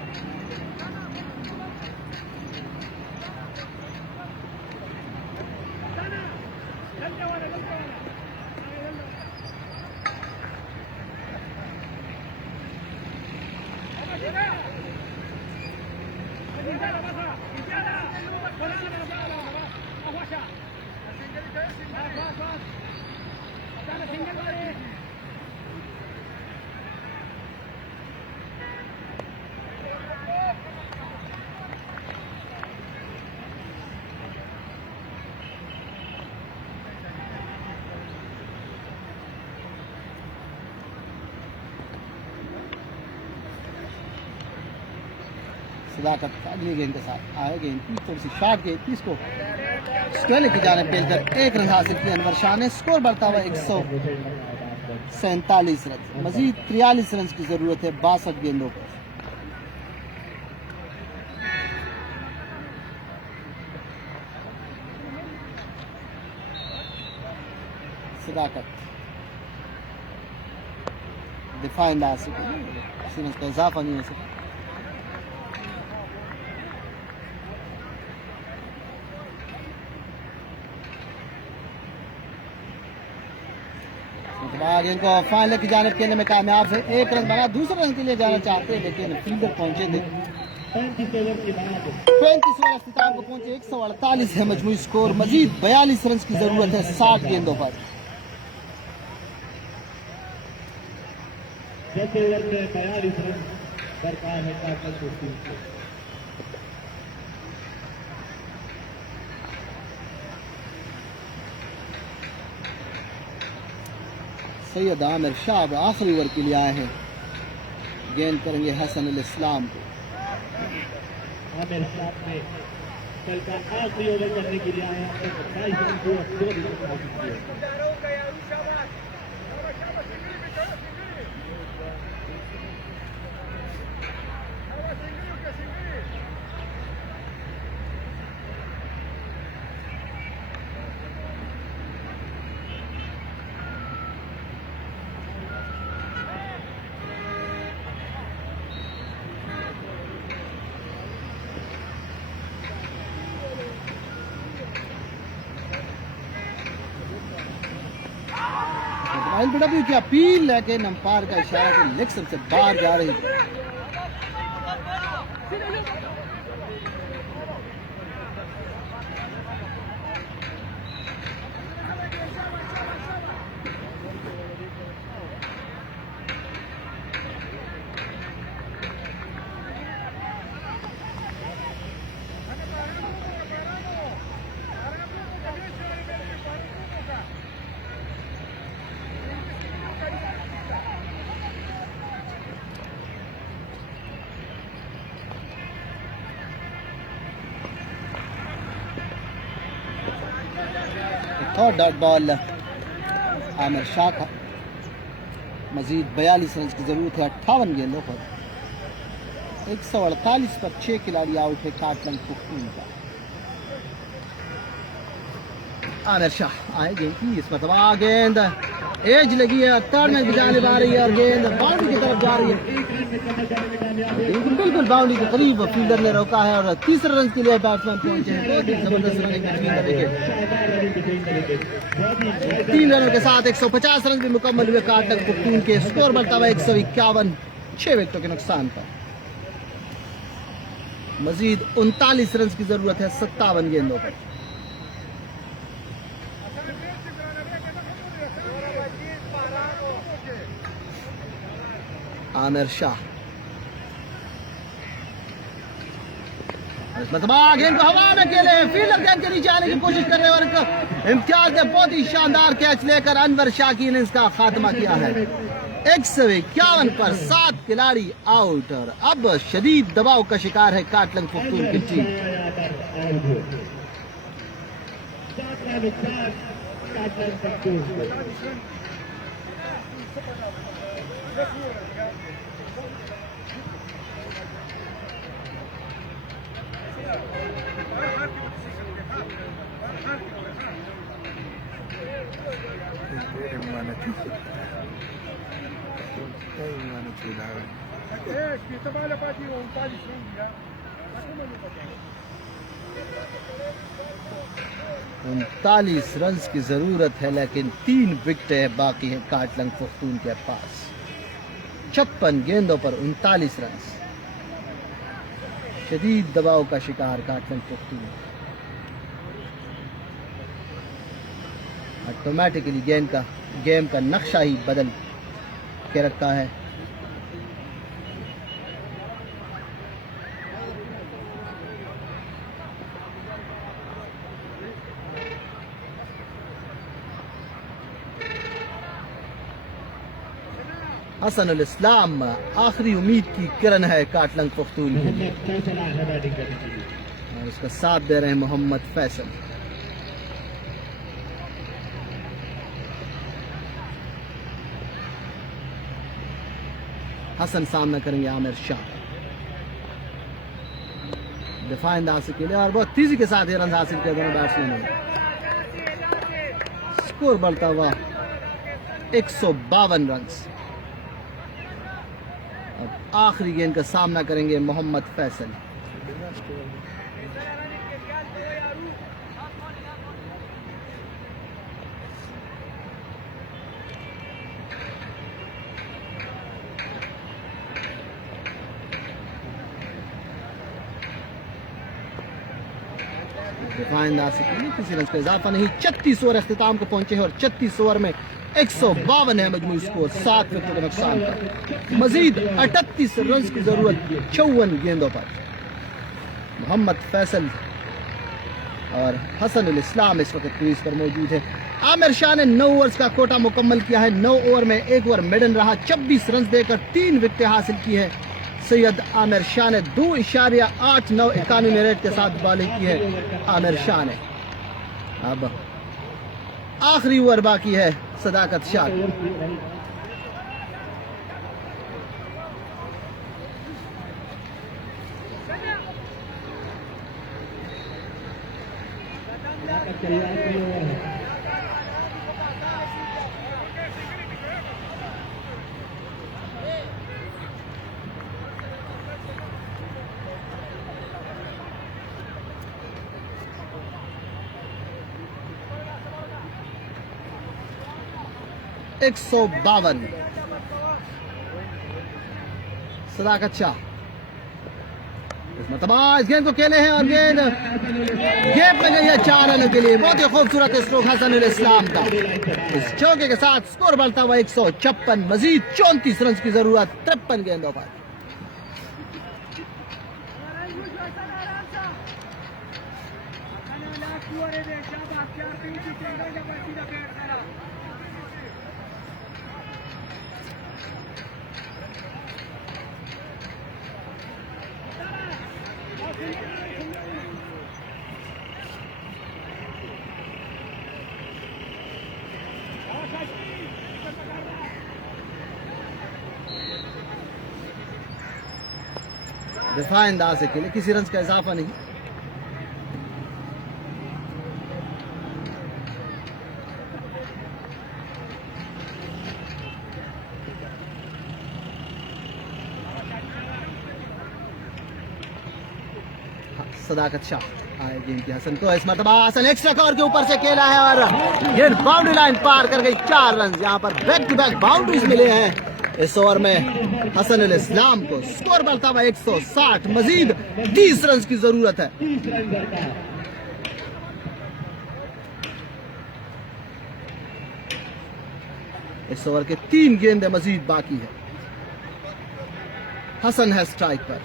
सदाकत अगली गेंद के साथ आए। गेंद थोड़ी सी शॉर्ट गेंद, 30 को स्टोले की जाने पेलकर 1 रन हासिल किया अनवर शाह ने। स्कोर बढ़ता हुआ 147 रन। मजीद 43 रन की जरूरत है 62 गेंदों पर। सदाकत डिफाइंड आ सके, सीरीज का इजाफा नहीं हो सका। गेंद को फाइनल की जानिब खेलने में कामयाब है। 1 रन बना, दूसरे रन के लिए जाना चाहते हैं लेकिन फील्डर पहुंचे थे। 35 ओवर अख्तिताम को पहुंचे। 148 है मजमूई स्कोर। मजीद 42 रन की जरूरत है 60 गेंदों पर। 10 ओवर में 42 रन दरकार है काटलंग को टीम को। सैयद आमिर शाह आखिरी ओवर के लिए आए हैं। गेंद करेंगे हसन अल इस्लाम को। आमिर शाह ने कल का आखिरी ओवर करने के लिए आए हैं। 27 रन को 2 विकेट हासिल किए। एलबीडब्ल्यू की अपील लेकिन अंपायर का इशारा कि लेग सबसे बाहर जा रही है। Third dot ball Aamir Shah का। मजीद 42 रन की जरूरत है 58 गेंदों पर। 148 पर 6 खिलाड़ी आउट है काटलंग पुख्तूनख्वा का। आमिर शाह आए गेंद की इस मरतबा गेंद एज लगी है, टर्न की जानिब आ रही है और गेंद बाउंड्री की तरफ जा रही है। बिल्कुल बाउंड्री के करीब फील्डर ने रोका है और तीसरे रन के लिए बैट्समैन पहुंचे हैं। बहुत ही जबरदस्त रनिंग विकेट। 3 रनों के साथ 150 रन भी मुकम्मल हुए काटलंग पुख्तून के। स्कोर बढ़ता हुआ 151, 6 विकेटों के नुकसान पर। मजीद 39 रन की जरूरत है 57 गेंदों पर। आमिर शाह गेंद को हवा में खेले, फील्डर गेंद के नीचे आने की कोशिश कर रहे हैं और इम्तियाज ने बहुत ही शानदार कैच लेकर अनवर शाह की इनिंग्स का खात्मा किया है। 151 पर 7 खिलाड़ी आउट और अब शदीद दबाव का शिकार है काटलंग पुख्तून की team. Escrito vale para ti un tali sundia. Ma come lo facciamo? 39 run की जरूरत है, लेकिन 3 विकेटें बाकी हैं काटलंग पख्तून के पास। 56 गेंदों पर 39 रन। शदीद दबाव का शिकार काटलंग पख्तून। ऑटोमेटिकली गेम का नक्शा ही बदल के रखा है। हसन उल इस्लाम आखिरी उम्मीद की किरण है काटलंग पख्तून की, मोहम्मद फैसल है बैटिंग करने के लिए। और उसका साथ दे रहे हैं मोहम्मद फैसल। हसन सामना करेंगे आमिर शाह। दिफा अंदाज के लिए और बहुत तेजी के साथ ये रन हासिल किए दोनों बैट्समैनों ने। स्कोर बढ़ता हुआ 152 रन। अब आखिरी गेंद का सामना करेंगे मोहम्मद फैसल। किसी रन का इजाफा नहीं। 36 ओवर अख्तिताम को पहुंचे हैं और 36 ओवर में 152 है मजमूई स्कोर, 7 विकेट के नुकसान पर। मजीद 38 रन की जरूरत 54 गेंदों पर। मोहम्मद फैसल और हसन उल इस्लाम इस वक्त क्रीज पर मौजूद है। आमिर शाह ने 9 ओवर्स का कोटा मुकम्मल किया है। 9 ओवर में 1 ओवर मेडन रहा। 26 रन देकर 3 विकेटें हासिल की है। सैयद आमिर शाह ने 2.89 इकानवी रेट के साथ बॉलिंग की है। आमिर शाह ने अब आखिरी ओवर बाकी है सदाकत शाह। एक 152 सदाकत शाह इस मतलब इस गेंद को खेले हैं और गेंद गेप में गई है 4 रनों के लिए। बहुत ही खूबसूरत स्ट्रोक हसन उल इस्लाम का। इस चौके के साथ स्कोर बढ़ता हुआ 156। मजीद 34 रन की जरूरत 53 गेंदों पर। दिफा अंदाज से खेले, किसी रन का इजाफा नहीं। सदाकत शाह आए गेंद की हसन को। इस मरतबा हसन एक्स्ट्रा कवर के ऊपर से खेला है और गेंद बाउंड्री लाइन पार कर गई। 4 रन। यहाँ पर बैक टू बैक बाउंड्रीज मिले हैं इस ओवर में हसन उल इस्लाम को। स्कोर बढ़ता हुआ 160। मजीद 30 रन की जरूरत है। इस ओवर के 3 गेंदें मजीद बाकी है। हसन है स्ट्राइक पर।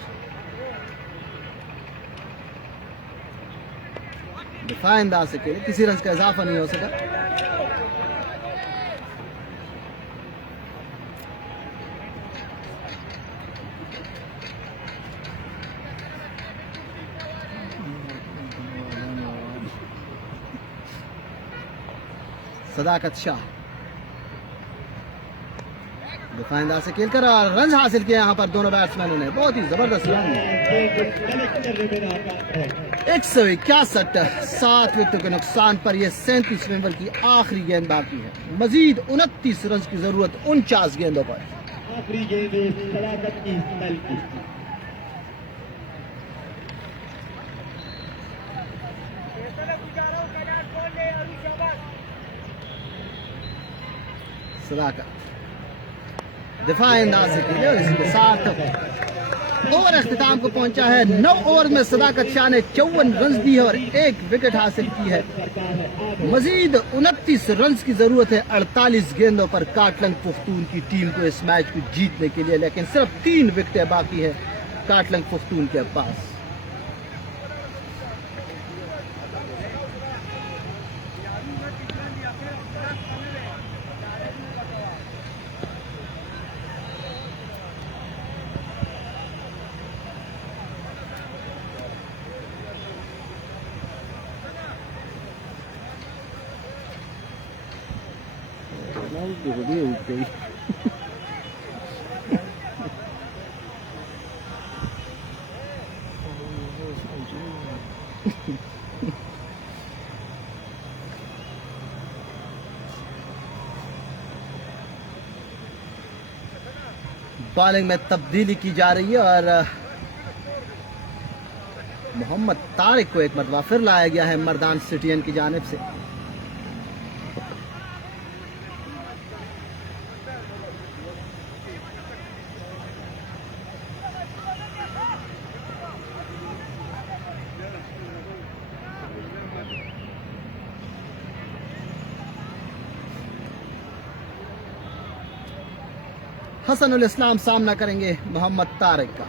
दिफा अंदाज से खेले, किसी रन का इजाफा नहीं हो सका। सदाकत शाह दिफाइंदाज से खेलकर और रन हासिल किया यहाँ पर दोनों बैट्समैनों ने, बहुत ही जबरदस्त रन। कलेक्ट करने में नाकाम है। 161, 7 विकेटों के नुकसान पर यह 37वें ओवर की आखिरी गेंद बाकी है। मजीद 29 रन की जरूरत 49 गेंदों पर। आखिरी गेंद सलामत की स्पेल की। सदाकत दिफाई अंदाज से खेले और इसी के साथ ओवर अख्तिताम को पहुंचा है। 9 ओवर में सदाकत शाह ने 54 रन दी है और 1 विकेट हासिल की है। मजीद 29 रन की जरूरत है 48 गेंदों पर काटलंग पुख्तून की टीम को इस मैच को जीतने के लिए, लेकिन सिर्फ 3 विकेटें बाकी है काटलंग पुख्तून के पास। उठ गई। बॉलिंग में तब्दीली की जा रही है और मोहम्मद तारिक को एक मरतबा फिर लाया गया है मर्दान सिटियन की जानिब से। हसनुल इस्लाम सामना करेंगे मोहम्मद तारिक का।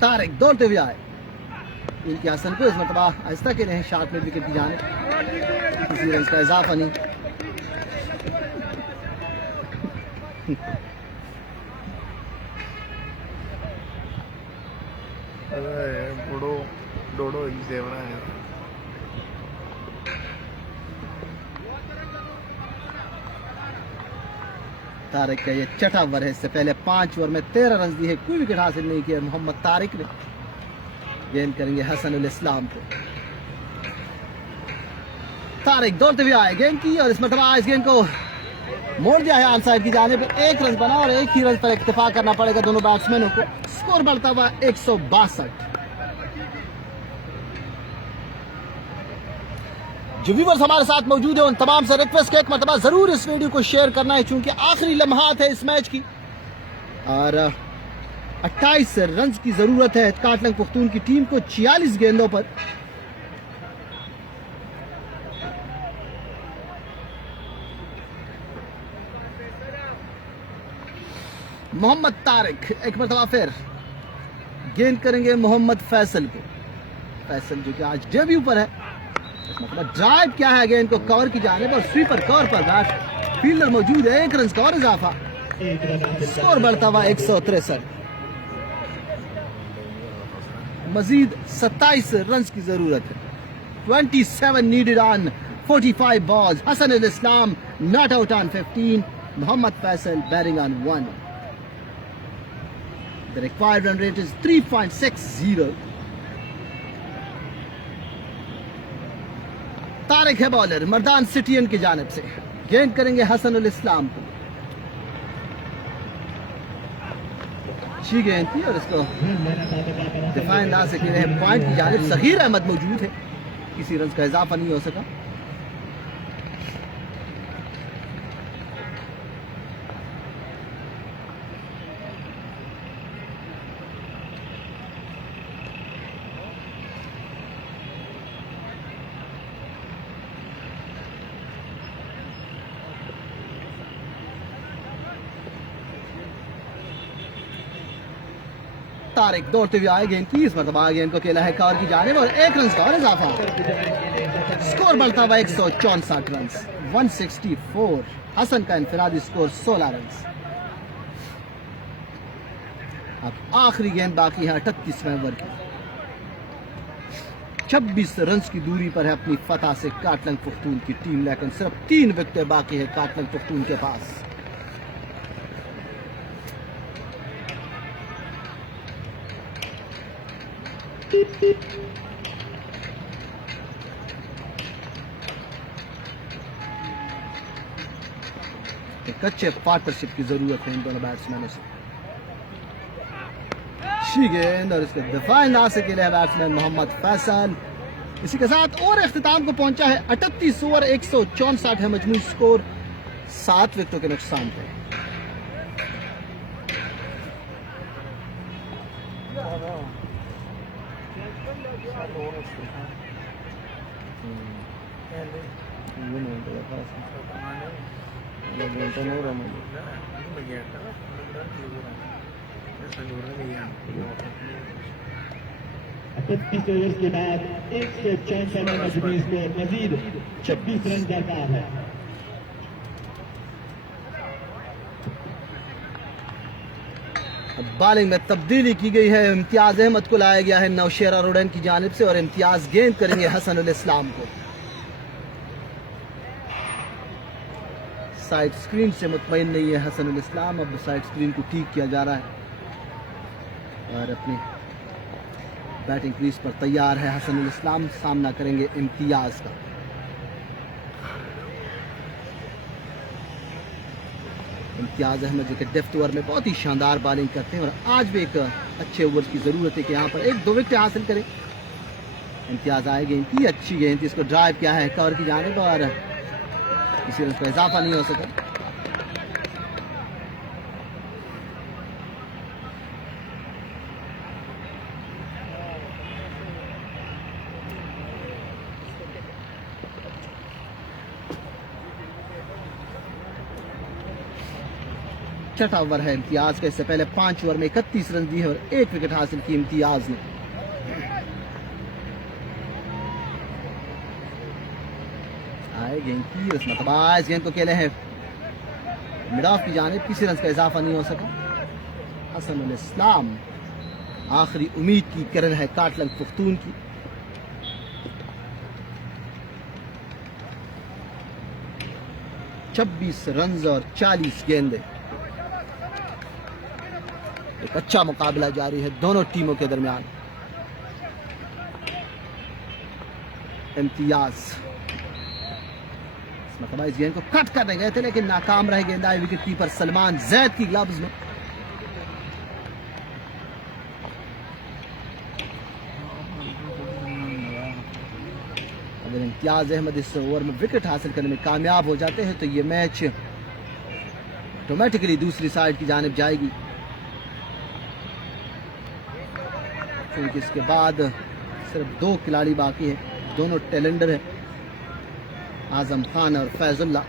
तारिक दौड़ते हुए आए, इनके हसन को इस मरतबा आहिस्ता के रहे शार्ट मिड विकेट की जाने, किसी रन का इजाफा नहीं। बुढ़ो डोडो देवना है। तारिक का ये छठा ओवर है, इससे पहले 5 ओवर में 13 रन दिए, कोई विकेट हासिल नहीं किया मोहम्मद तारिक ने। गेंद करेंगे हसनुल इस्लाम को। तारिक दौड़ते हुए आए, गेंद की और इस मरतबा इस गेंद को मोड़ दिया है ऑन साइड की जाने पर। 1 रन बना और 1 ही रन पर इत्तेफाक करना पड़ेगा दोनों बैट्समैनों को। स्कोर बढ़ता हुआ 162। जो व्यूअर्स हमारे साथ मौजूद है उन तमाम से रिक्वेस्ट है एक मरतबा जरूर इस वीडियो को शेयर करना है, चूंकि आखिरी लम्हात है इस मैच की और 28 रन की जरूरत है काटलंग पुख्तून की टीम को 46 गेंदों पर। मोहम्मद तारिक एक मरतबा फिर गेंद करेंगे मोहम्मद फैसल को। फैसल जो कि आज डेब्यू पर है, मतलब ड्राइव क्या है गेंद को कवर की जाने पर, स्वीपर कवर पर बैट फील्डर मौजूद है। 1 रन का और इजाफा, स्कोर बढ़ता हुआ 163। मजीद 27 रन की जरूरत है। 27 needed on 45 balls. Hasnul Islam not out on 15, Mohammad Faisal batting on 1। The required run rate is 3.60. Tariq है बॉलर मर्दान सिटियन की जानिब से, गेंद करेंगे हसनुल इस्लाम को। अच्छी गेंद थी और इसको दिफाई अंदाज से खेले हैं पॉइंट की जानिब। सगीर अहमद मौजूद है, किसी रन का इजाफा नहीं हो सका। तारिक दौड़ते हुए आए, गेंद की इस मरतबा गेंद को खेला है कवर की जानिब और 1 रन का और इजाफा। स्कोर बढ़ता हुआ 164 रन, 164। हसन का इनफरादी स्कोर 16 रन। अब आखिरी गेंद बाकी है 38वें ओवर की। 26 रन की दूरी पर है अपनी फतह से काटलंग पुख्तून की टीम, लेकिन सिर्फ 3 विकेटें बाकी है काटलंग पुख्तून के पास। एक अच्छे पार्टनरशिप की जरूरत है इन दोनों बैट्समैनों से। अच्छी गेंद और इसके दफा अंदाज से खेले बैट्समैन मोहम्मद फैसल। इसी के साथ और इख्तिताम को पहुंचा है 38 ओवर 164 है मजमूई स्कोर 7 विकेटों के नुकसान पर। इकतीस ओवर के बाद 164 रन मजमूई स्कोर, मजीद 26 रन दरकार है। बॉलिंग में तब्दीली की गई है, इम्तियाज अहमद को लाया गया है नौशेरा रोडन की जानिब से और इम्तियाज गेंद करेंगे हसन उल इस्लाम को। साइड स्क्रीन से मुतमईन नहीं है हसन उल इस्लाम, अब साइड स्क्रीन को ठीक किया जा रहा है और अपनी बैटिंग क्रीज पर तैयार है हसन उल इस्लाम, सामना करेंगे इम्तियाज का। इम्तियाज अहमद जो कि डेप्थ ओवर में बहुत ही शानदार बॉलिंग करते हैं और आज भी एक अच्छे ओवर की ज़रूरत है कि यहाँ पर 1-2 विकेट हासिल करें। इम्तियाज आए गेंद की, अच्छी गेंद थी, इसको ड्राइव किया है कवर की जानिब और किसी रन का इजाफा नहीं हो सका। छठा ओवर है इम्तियाज का, इससे पहले 5 ओवर में 31 रन दिए और 1 विकेट हासिल की इम्तियाज ने। आए गेंद की, उस मतलब गेंद को खेले हैं मिड ऑफ की जानिब, किसी रन का इजाफा नहीं हो सका। हसन उल इस्लाम आखिरी उम्मीद की किरण है काटलंग पुख्तून की। छब्बीस रन और 40 गेंदें। एक अच्छा मुकाबला जारी है दोनों टीमों के दरमियान। इम्तियाज मतलब इस गेंद को कट करने गए थे लेकिन नाकाम रहे गेंदाई विकेट कीपर सलमान जैद की ग्लव्स में। अगर इम्तियाज अहमद इस ओवर में विकेट हासिल करने में कामयाब हो जाते हैं तो ये मैच ऑटोमेटिकली दूसरी साइड की जानिब जाएगी, क्योंकि इसके बाद सिर्फ 2 खिलाड़ी बाकी हैं, दोनों टेलेंडर हैं, आजम खान और फैजुल्ला।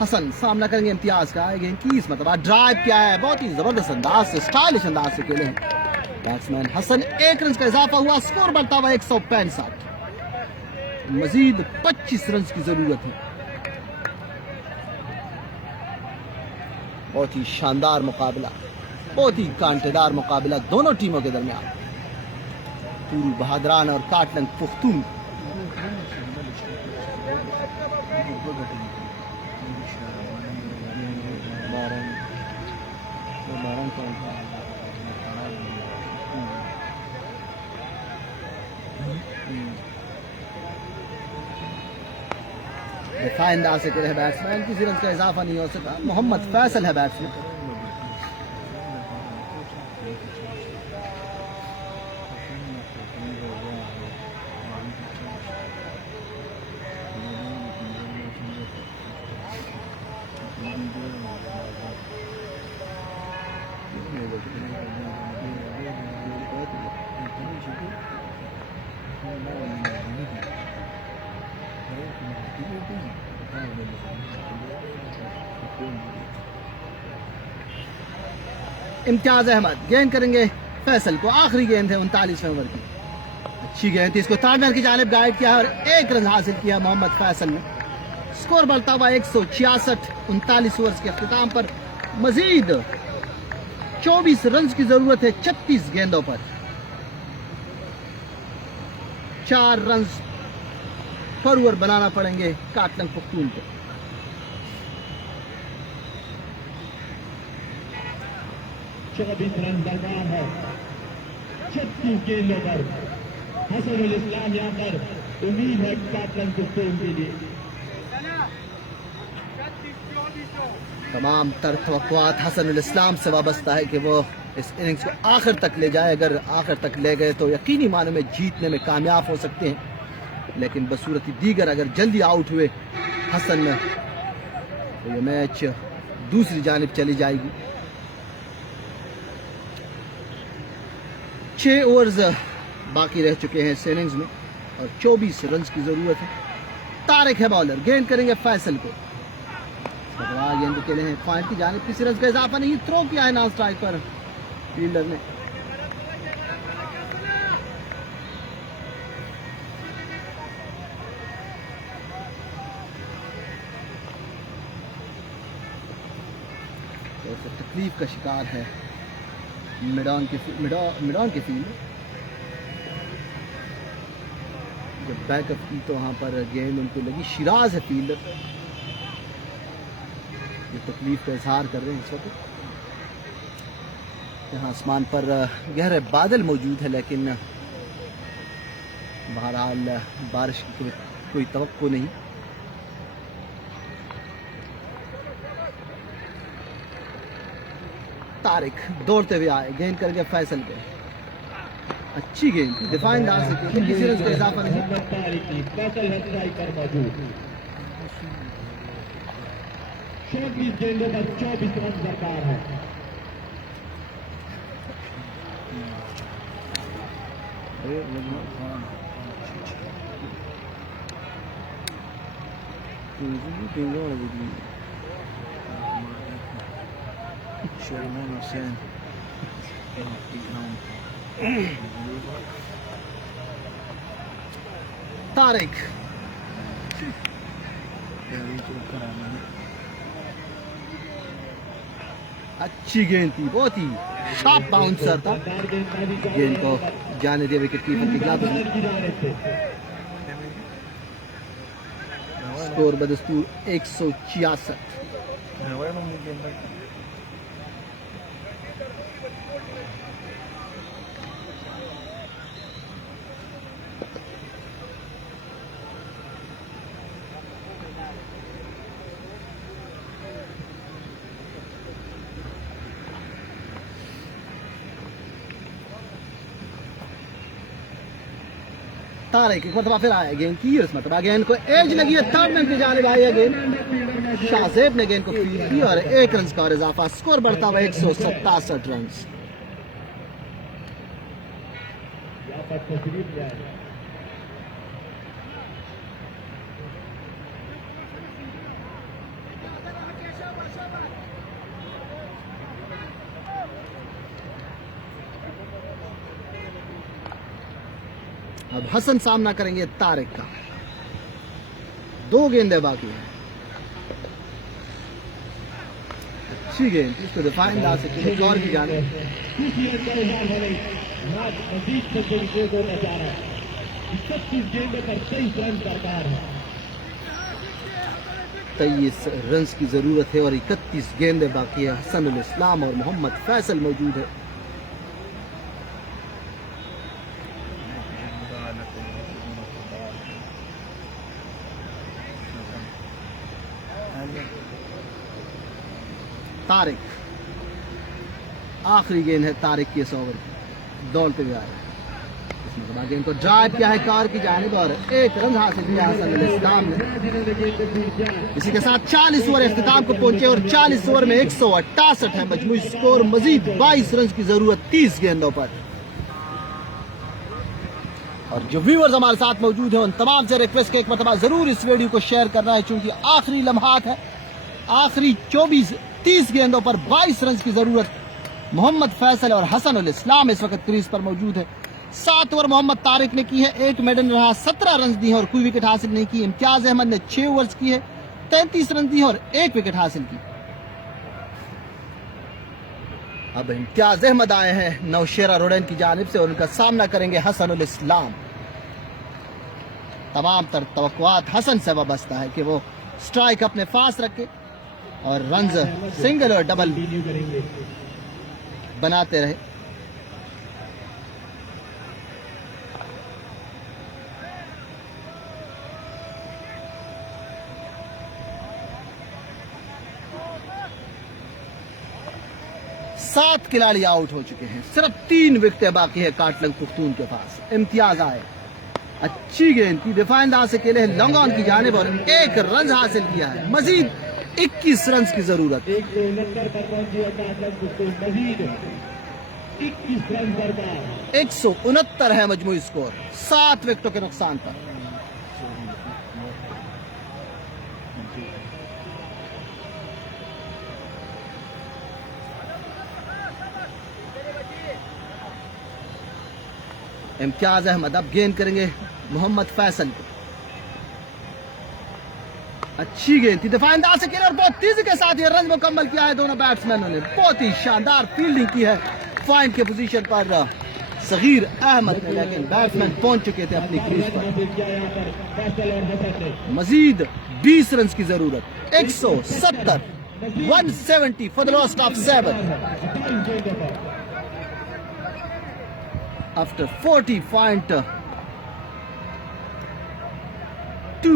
हसन सामना करेंगे इम्तियाज का, आएंगे इनकी मतलब ड्राइव किया है, बहुत ही जबरदस्त अंदाज से, स्टाइलिश अंदाज से खेले हैं बैट्समैन हसन। 1 रन का इजाफा हुआ, स्कोर बढ़ता हुआ 165। मजीद 25 रन की जरूरत है। बहुत ही शानदार मुकाबला, बहुत ही कांटेदार मुकाबला दोनों टीमों के दरमियान। पूर्व बहादरान और काटलंग पुख्तून। अंदाज से करे बैट्समैन, किसी रन का इजाफा नहीं हो सका। मोहम्मद फैसल है बैट्समैन। इम्तियाज अहमद गेंद करेंगे फैसल को, आखिरी गेंद है 39वें ओवर की। अच्छी गेंद थी, इसको ताड़नर की जानिब गाइड किया और 1 रन हासिल किया मोहम्मद फैसल ने। स्कोर बढ़ता हुआ 166। 39 ओवर के अख्तिताम पर मजीद 24 रन की जरूरत है 36 गेंदों पर। 4 रन पर ओवर बनाना पड़ेंगे काटलन पख्तून को। चौबीस रन दरकार है 36 गेंदों पर। हसनुल इस्लाम यहाँ पर उम्मीद है काटलन पख्तून के लिए। तमाम तर तवक्कुआत हसनुल इस्लाम से वाबस्ता है कि वो इस इनिंग्स को आखिर तक ले जाए। अगर आखिर तक ले गए तो यकीनी मानों में जीतने में कामयाब हो सकते हैं, लेकिन बसूरत दीगर अगर जल्दी आउट हुए हसन तो ये मैच दूसरी जानिब चली जाएगी। 6 ओवर्स बाकी रह चुके हैं इस इनिंग्स में और 24 रन की जरूरत है। तारिक है बॉलर, गेंद करेंगे फैसल को। गेंद खेले हैं पॉइंट की जानिब, किसी रन का इजाफा नहीं। थ्रो किया है नॉन स्ट्राइक पर फील्डर ने। तो तकलीफ का शिकार है मिडॉन के फील्ड। जब बैकअप की तो वहां पर गेंद उनको लगी। शिराज है फील्डर, ये तकलीफ का इजहार कर रहे हैं इस वक्त। यहाँ आसमान पर गहरे बादल मौजूद है, लेकिन बहरहाल बारिश की कोई तवक्को नहीं। तारिक दौड़ते हुए आए, गेंद करके फैसल पे। अच्छी गेंद, डिफाइन डाल सकते हैं, किसी रन का इजाफा नहीं। चौबीस गेंदों पर 24 रन दरकार है। तारिक अच्छी गेंद थी, बहुत ही शार्प बाउंसर था। गेंद को जाने दिया विकेट कीपर की गिलाफ में। स्कोर बदस्तूर 166। तारिक एक मरतबा फिर आया, गेंद की इस मरतबा गेंद को एज लगी है, थर्ड मैन की जानिब आई है गेंद। शाहजेब ने गेंद को फील्ड की और 1 रन का और इजाफा। स्कोर बढ़ता हुआ 167 रन। अब हसन सामना करेंगे तारिक का। 2 गेंदें बाकी हैं। अच्छी गेंद, इसको डिफाइन ला सकते हैं और की जाने। 23 रन की जरूरत है और 31 गेंदें बाकी है। हसनुल इस्लाम और मोहम्मद फैसल मौजूद है। तारिक, आखिरी गेंद है तारिक की इस ओवर की। दौड़ते हुए आए, इसमें गेंद को ड्राइव किया है कार की जानिब और 1 रन हासिल किया हसनुल इस्लाम ने। इसी के साथ 40 ओवर इख्तिताम को पहुंचे और 40 ओवर में 168 है मजमूई स्कोर। मजीद 22 रन की जरूरत 30 गेंदों पर। और जो व्यूअर्स हमारे साथ मौजूद हैं उन तमाम से रिक्वेस्ट के एक मरतबा जरूर इस वीडियो को शेयर करना है, क्योंकि आखिरी लम्हात है। आखिरी 30 गेंदों पर 22 रन की जरूरत। मोहम्मद फैसल और हसनुल इस्लाम इस वक्त क्रीज पर मौजूद है। 7 ओवर मोहम्मद तारिक ने की है, 1 मेडन रहा, 17 रन दी है और कोई विकेट हासिल नहीं की। इम्तियाज अहमद ने 6 ओवर्स की है, 33 रन दी है और 1 विकेट हासिल की। अब इम्तियाज अहमद आए हैं नौशेरा रोडन की जानिब से और उनका सामना करेंगे हसनुल इस्लाम। तमाम तर तवक्कुआत हसन से वाबस्ता है कि वो स्ट्राइक अपने पास रखे और रन्स सिंगल और डबल बनाते रहे। सात खिलाड़ी आउट हो चुके हैं, सिर्फ 3 विकेटें बाकी है काटलंग पुख्तून के पास। इम्तियाज आए, अच्छी गेंद की दिफा अंदाज से खेले हैं लॉन्ग ऑन की जानिब और 1 रन हासिल किया है। मजीद 21 रन की जरूरत। 169 है मजमूई स्कोर 7 विकेटों के नुकसान पर। इम्तियाज अहमद अब गेंद करेंगे मोहम्मद फैसल को। अच्छी गेंद थी, दिफा अंदाज से खेला और बहुत तेजी के साथ ये रन मुकम्मल किया है दोनों बैट्समैनों ने। बहुत ही शानदार फील्डिंग की है फाइंड के पोजीशन पर सगीर अहमद ने, लेकिन बैट्समैन पहुंच चुके थे अपनी क्रीज पर। मजीद 20 रन की जरूरत। 170 170 for the loss of 7 after 40.2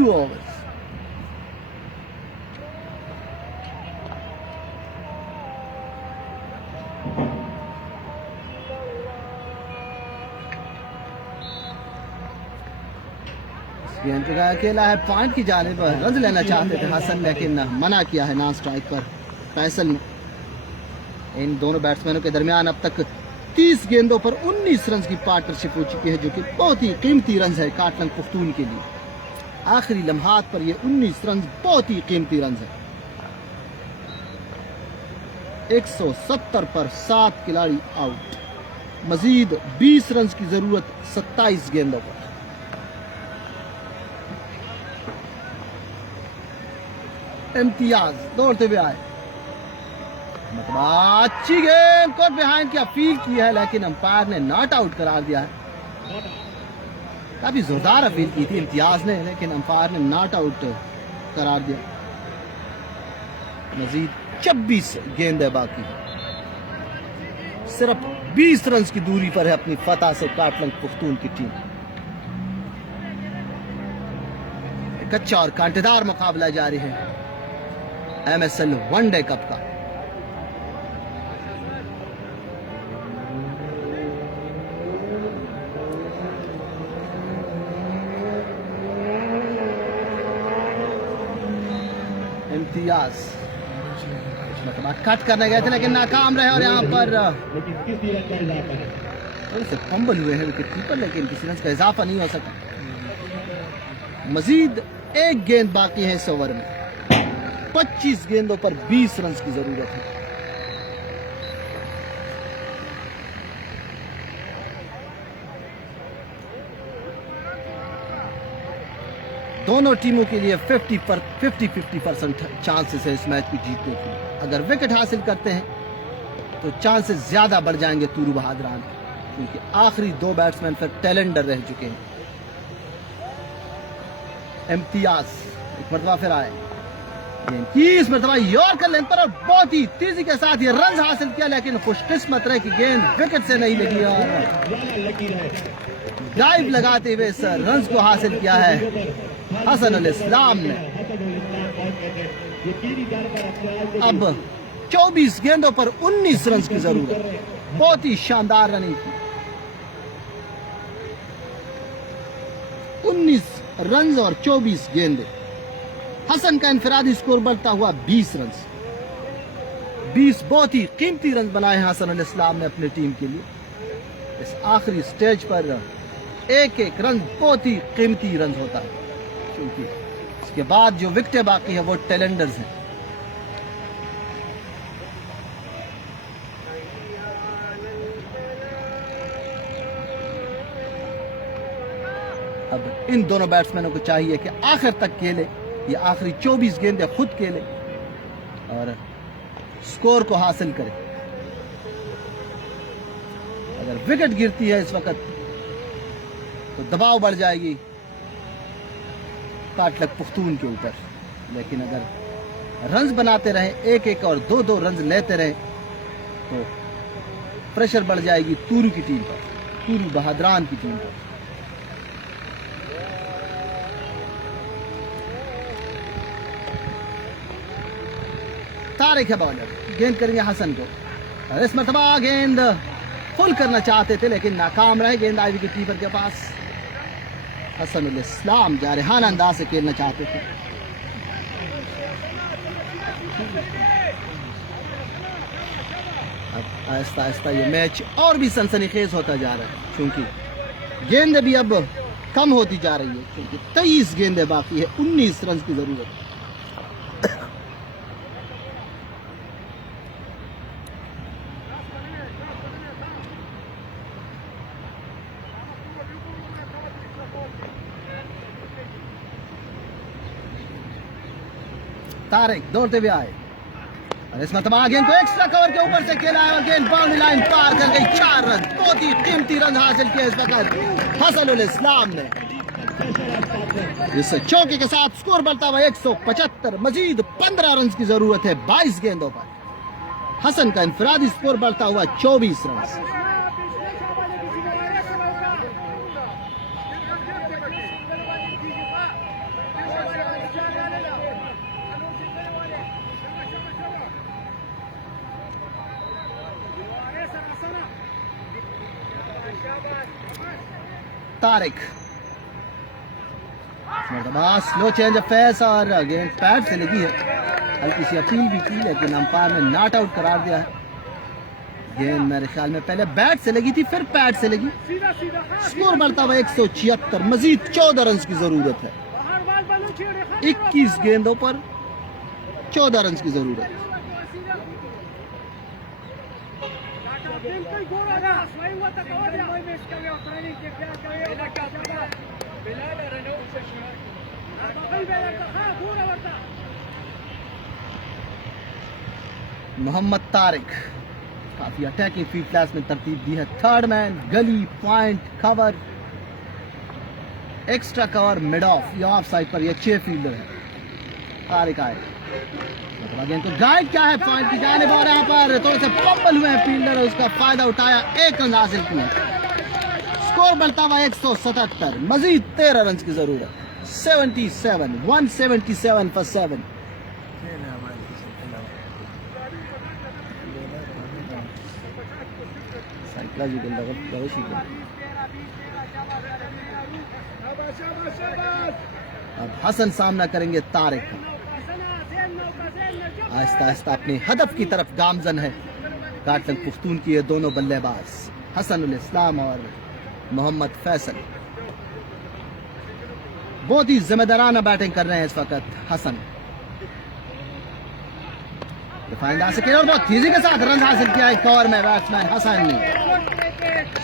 overs. गेंद का अकेला है पॉइंट की जानिब, रन लेना चाहते थे हसन लेकिन मना किया है नॉन स्ट्राइक पर फैसल ने। इन दोनों बैट्समैनों के दरमियान अब तक 30 गेंदों पर 19 रन की पार्टनरशिप हो चुकी है, जो कि बहुत ही कीमती रन है काटलंग पुख्तून के लिए। आखिरी लम्हात पर ये 19 रन बहुत ही कीमती रन है। 170 पर 7 खिलाड़ी आउट, मजीद 20 रन की जरूरत 27 गेंदों पर। इम्तियाज दौड़ते हुए आए, मतलब अच्छी गेंद कोर्ट बिहाइंड की अपील की है लेकिन अंपायर ने नॉट आउट करार दिया है। काफी जोरदार अपील की थी इम्तियाज ने लेकिन अंपायर ने नॉट आउट करार दिया। मजीद 26 गेंदें बाकी, सिर्फ 20 रन की दूरी पर है अपनी फतह से काटलंग पुख्तून की टीम। एक अच्छा और कांटेदार मुकाबला जारी है MSL वनडे कप का। इम्तियाज मतलब कट करने गए थे लेकिन नाकाम रहे और यहाँ पर थोड़े से फंबल हुए हैं विकेट कीपर, लेकिन किसी रन का इजाफा नहीं हो सका। मजीद 1 गेंद बाकी है इस ओवर में। 25 गेंदों पर 20 रन की जरूरत है। दोनों टीमों के लिए 50-50% चांसेस है इस मैच को जीतने की। अगर विकेट हासिल करते हैं तो चांसेस ज्यादा बढ़ जाएंगे तूरू बहादुरान, क्योंकि आखिरी 2 बैट्समैन फिर टैलेंडर रह चुके हैं। इम्तियाज एक मरतबा फिर आए, इस मरतबा यॉर्कर लेंथ पर और बहुत ही तेजी के साथ ये रन हासिल किया, लेकिन खुशकिस्मत रहे कि गेंद विकेट से नहीं लगी और डाइव लगाते हुए इस रन को हासिल किया है हसनुल इस्लाम ने। अब 24 गेंदों पर 19 रन की जरूरत। बहुत ही शानदार रनिंग की। 19 रन और 24 गेंदे। हसन का इनफरादी स्कोर बढ़ता हुआ 20 रन। 20 बहुत ही कीमती रन बनाए हैं हसनुल इस्लाम ने अपनी टीम के लिए। इस आखिरी स्टेज पर 1-1 रन बहुत ही कीमती रन होता है, क्योंकि इसके बाद जो विकेटें बाकी है वो टैलेंडर्स हैं। अब इन दोनों बैट्समैनों को चाहिए कि आखिर तक खेले, ये आखिरी 24 गेंदें खुद खेले और स्कोर को हासिल करे। अगर विकेट गिरती है इस वक्त तो दबाव बढ़ जाएगी पाटलक पुख्तून के ऊपर, लेकिन अगर रन्स बनाते रहे, एक एक और दो दो रन्स लेते रहे तो प्रेशर बढ़ जाएगी तूरू की टीम पर, तूरू बहादरान की टीम पर। तारिक है बॉलर, गेंद करेंगे हसन को और इस मरतबा गेंद फुल करना चाहते थे लेकिन नाकाम रहे, गेंद आई विकेट कीपर के पास। हसन उल इस्लाम जारहाना अंदाज से खेलना चाहते थे। अब आहिस्ता आहिस्ता ये मैच और भी सनसनीखेज होता जा रहा है क्योंकि गेंदें भी अब कम होती जा रही है, क्योंकि 23 गेंदें बाकी है, 19 रन की जरूरत है। तारिक दौड़ते हुए आए और इस मरतबा गेंद को एक्स्ट्रा कवर के ऊपर से खेला है और गेंद बाउंड्री लाइन पार कर गई। 4 रन, बहुत ही कीमती रन हासिल किए इस वक्त हसन उल इस्लाम ने। इस चौके के साथ स्कोर बढ़ता हुआ 175, मजीद 15 रन की जरूरत है 22 गेंदों पर। हसन का इंफरादी स्कोर बढ़ता हुआ 24 run. Tariq slow change of face और गेंद पैड से लगी है, हल्की सी अपील भी की लेकिन अंपायर ने नॉट आउट करार दिया है। गेंद मेरे ख्याल में पहले बैट से लगी थी फिर पैड से लगी। स्कोर बढ़ता हुआ 176, मजीद 14 रन की जरूरत है। 21 गेंदों पर 14 रन की जरूरत है। मोहम्मद तारिक काफी अटैकिंग फील्ड क्लास में तरतीब दी है। थर्ड मैन, गली, point, cover, extra cover, mid of या ऑफ साइड पर ये 6 फील्डर है। तारिक आए तो गाइड क्या है पॉइंट की जानिब और यहाँ पर थोड़े से पम्बल हुए हैं फील्डर, उसका फायदा उठाया, 1 रन हासिल किया। स्कोर बढ़ता हुआ 177, मजीद 13 रन की जरूरत। 77, 177 for 7। अब हसन सामना करेंगे तारिक का। आहिस्ता आहिस्ता अपने हदफ की तरफ गामजन है पाटलक पुख्तून की ये दोनों बल्लेबाज हसन उल इस्लाम और मोहम्मद फैसल। बहुत ही जिम्मेदाराना बैटिंग कर रहे हैं इस वक्त हसन। और बहुत तेजी के साथ रन हासिल किया एक ओवर में बैट्समैन हसन ने।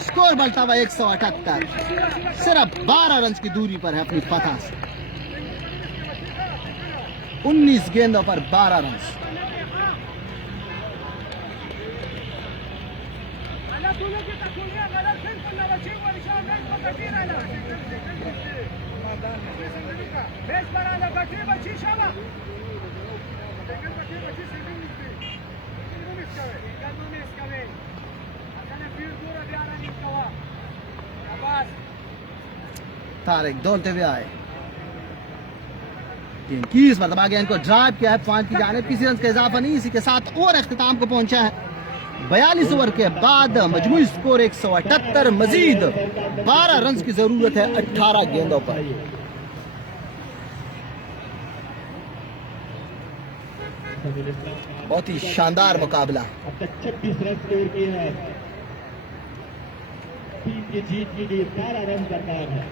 स्कोर बढ़ता हुआ 178, सिर्फ 12 रन की दूरी पर है अपनी फतह से। 19 गेंदों पर 12 रन। तारिक दौड़ते हुए आए, 21 मरतबा गेंद को ड्राइव किया है पॉइंट की जानिब। किसी रन का इजाफा नहीं, इसी के साथ ओवर अख्तिताम को पहुंचा है। 42 ओवर के बाद मजमूई स्कोर 178, मजीद 12 रन की जरूरत है 18 गेंदों पर। बहुत ही शानदार मुकाबला। अब तक 26 रन स्कोर किए हैं। टीम की जीत के लिए 12 रन दरकार है।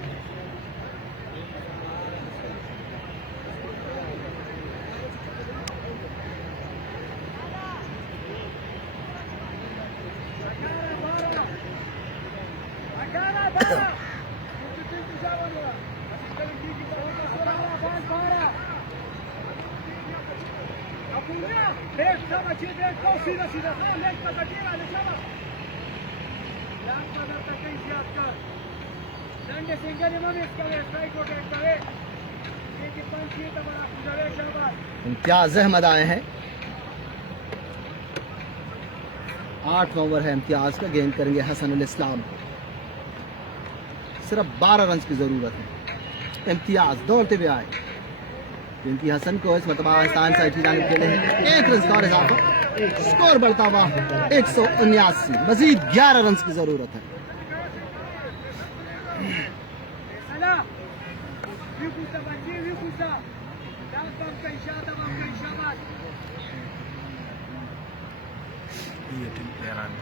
इम्तियाज अहमद आए हैं। 8 ओवर है इम्तियाज का, गेंद करेंगे हसन उल इस्लाम। सिर्फ 12 रन की जरूरत है। इम्तियाज दौड़ते हुए आए, क्योंकि हसन को इस मतलब आसान साइड की जानिब खेले हैं। 1 रन का और इजाफा, स्कोर बढ़ता हुआ 179। मजीद 11 रन की जरूरत है। ये टीम प्लेयर आने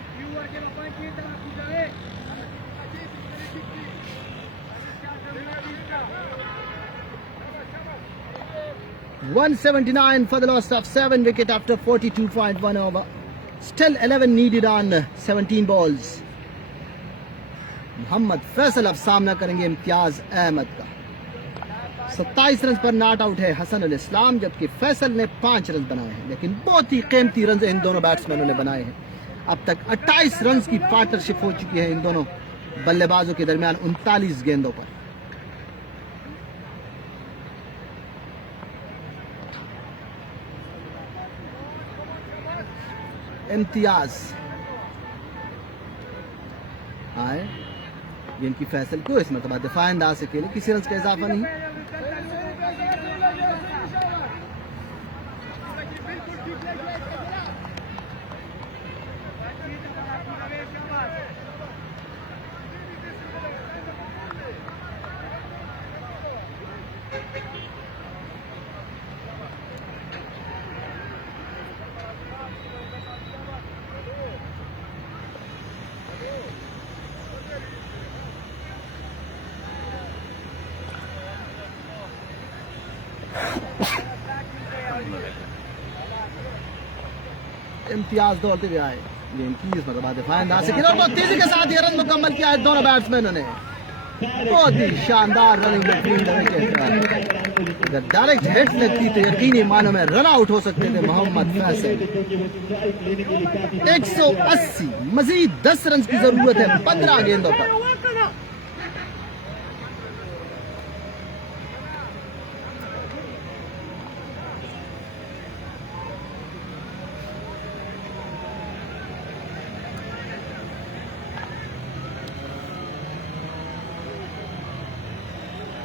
179 for the loss of 7 wicket after 42.1 over. Still 11 needed on 17 balls. Mohammad Faisal अब सामना करेंगे इम्तियाज अहमद का। 27 रन पर नॉट आउट है हसन उल इस्लाम, जबकि फैसल ने 5 रन बनाए हैं, लेकिन बहुत ही कीमती रन इन दोनों बैट्समैनों ने बनाए हैं। अब तक 28 रन की पार्टनरशिप हो चुकी है इन दोनों बल्लेबाजों के दरमियान 39 गेंदों पर। इम्तियाज आए, गेंद की फैसल को इस मरतबा दिफा अंदाज से खेले, किसी रन का इजाफा नहीं। इम्तियाज दौड़ते हुए आए, गेंद की इस मरतबा दिफा अंदाज से खेला और बहुत तेजी के साथ ये रन मुकम्मल किया है दोनों बैट्समैनों ने। बहुत ही शानदार रनिंग में फील्ड अगर डायरेक्ट हिट लगती तो यकीनी मानों में रन आउट हो सकते थे मोहम्मद फैसल। 180, मजीद 10 रन की जरूरत है 15 गेंदों पर।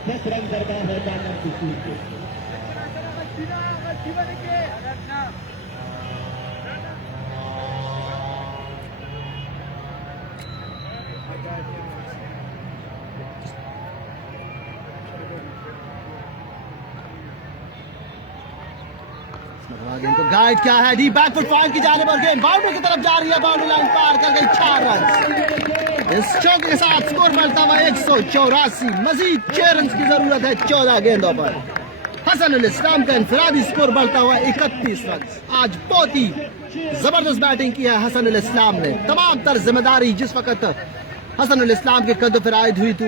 दस रन दरबार है जानवर की टीम के। गेंद को गाइड किया है डी बैकफुट पॉइंट की जाने पर, गेंद बाउंड्री की तरफ जा रही है, बाउंड्री लाइन पार कर गई। 4 रन इस चौके के साथ स्कोर बढ़ता हुआ 184। मजीद 6 रन की जरूरत है 14 गेंदों पर। हसन उल इस्लाम का इंफरादी स्कोर बढ़ता हुआ 31 रन। आज बहुत ही जबरदस्त बैटिंग की है हसन उल इस्लाम ने। तमाम तर जिम्मेदारी जिस वक्त हसन उल इस्लाम के कदों पर आयद हुई तो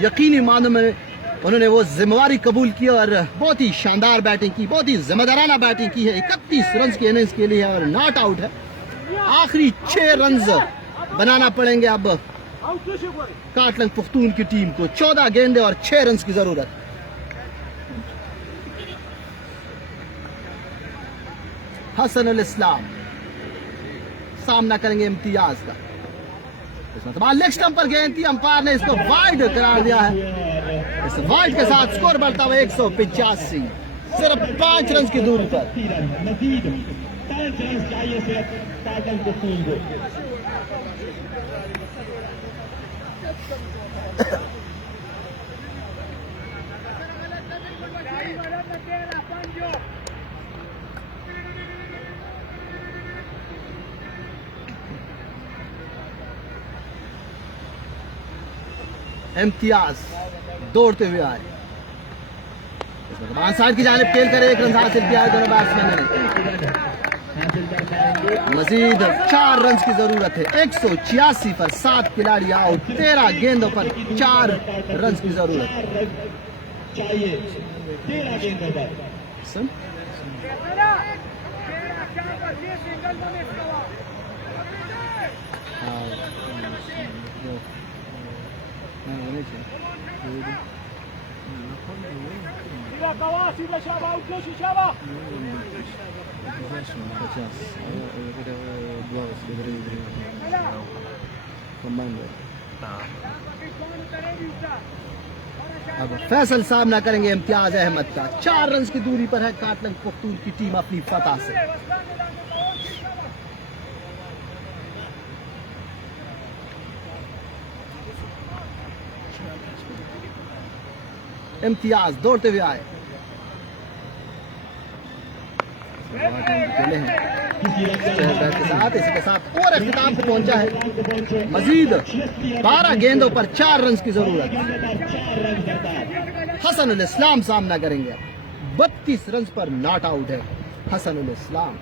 यकीनी मानों में उन्होंने वो जिम्मेवारी कबूल की और बहुत ही शानदार बैटिंग की, बहुत ही जिम्मेदाराना बैटिंग की है। 31 रन की इनिंग्स के लिए और नॉट आउट है। आखिरी 6 रन बनाना पड़ेंगे अब काटलंग पुख्तून की टीम को। 14 गेंदे और 6 रन की जरूरत। हसन उल इस्लाम सामना करेंगे इम्तियाज का। लेग स्टंप पर गेंद थी, अंपायर ने इसको वाइड करार दिया है। इस वाइड के साथ स्कोर बढ़ता हुआ 185, सिर्फ 5 रन की दूरी पर। मजीद 5 रन चाहिए सिर्फ काटलंग पुख्तून को। इम्तियाज दौड़ते हुए आए, साइड की जानिब खेल कर 1 रन हासिल किया है दोनों बैट्समैनों ने। मजीद 4 रन की जरूरत है। 186 पर 7 खिलाड़ी आउट। 13 गेंदों पर 4 रन की जरूरत चाहिए 13 गेंदों पर। Sila kawa, sila Shaba, ukoshi Shaba. अब फैसल सामना करेंगे इम्तियाज अहमद का। 4 रन की दूरी पर है काटलंग पुख्तून की टीम अपनी फतह से। इम्तियाज दौड़ते हुए आए, खेले हैं के साथ, इसी के साथ और अख्तिताम को पहुंचा है। मजीद 12 गेंदों पर 4 रन की जरूरत। हसन उल इस्लाम सामना करेंगे। 32 रन पर नॉट आउट है हसन उल इस्लाम।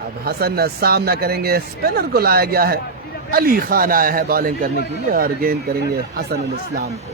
अब हसन सामना करेंगे। स्पिनर को लाया गया है। अली खान आया है बॉलिंग करने के लिए और गेंद करेंगे हसन उल इस्लाम को।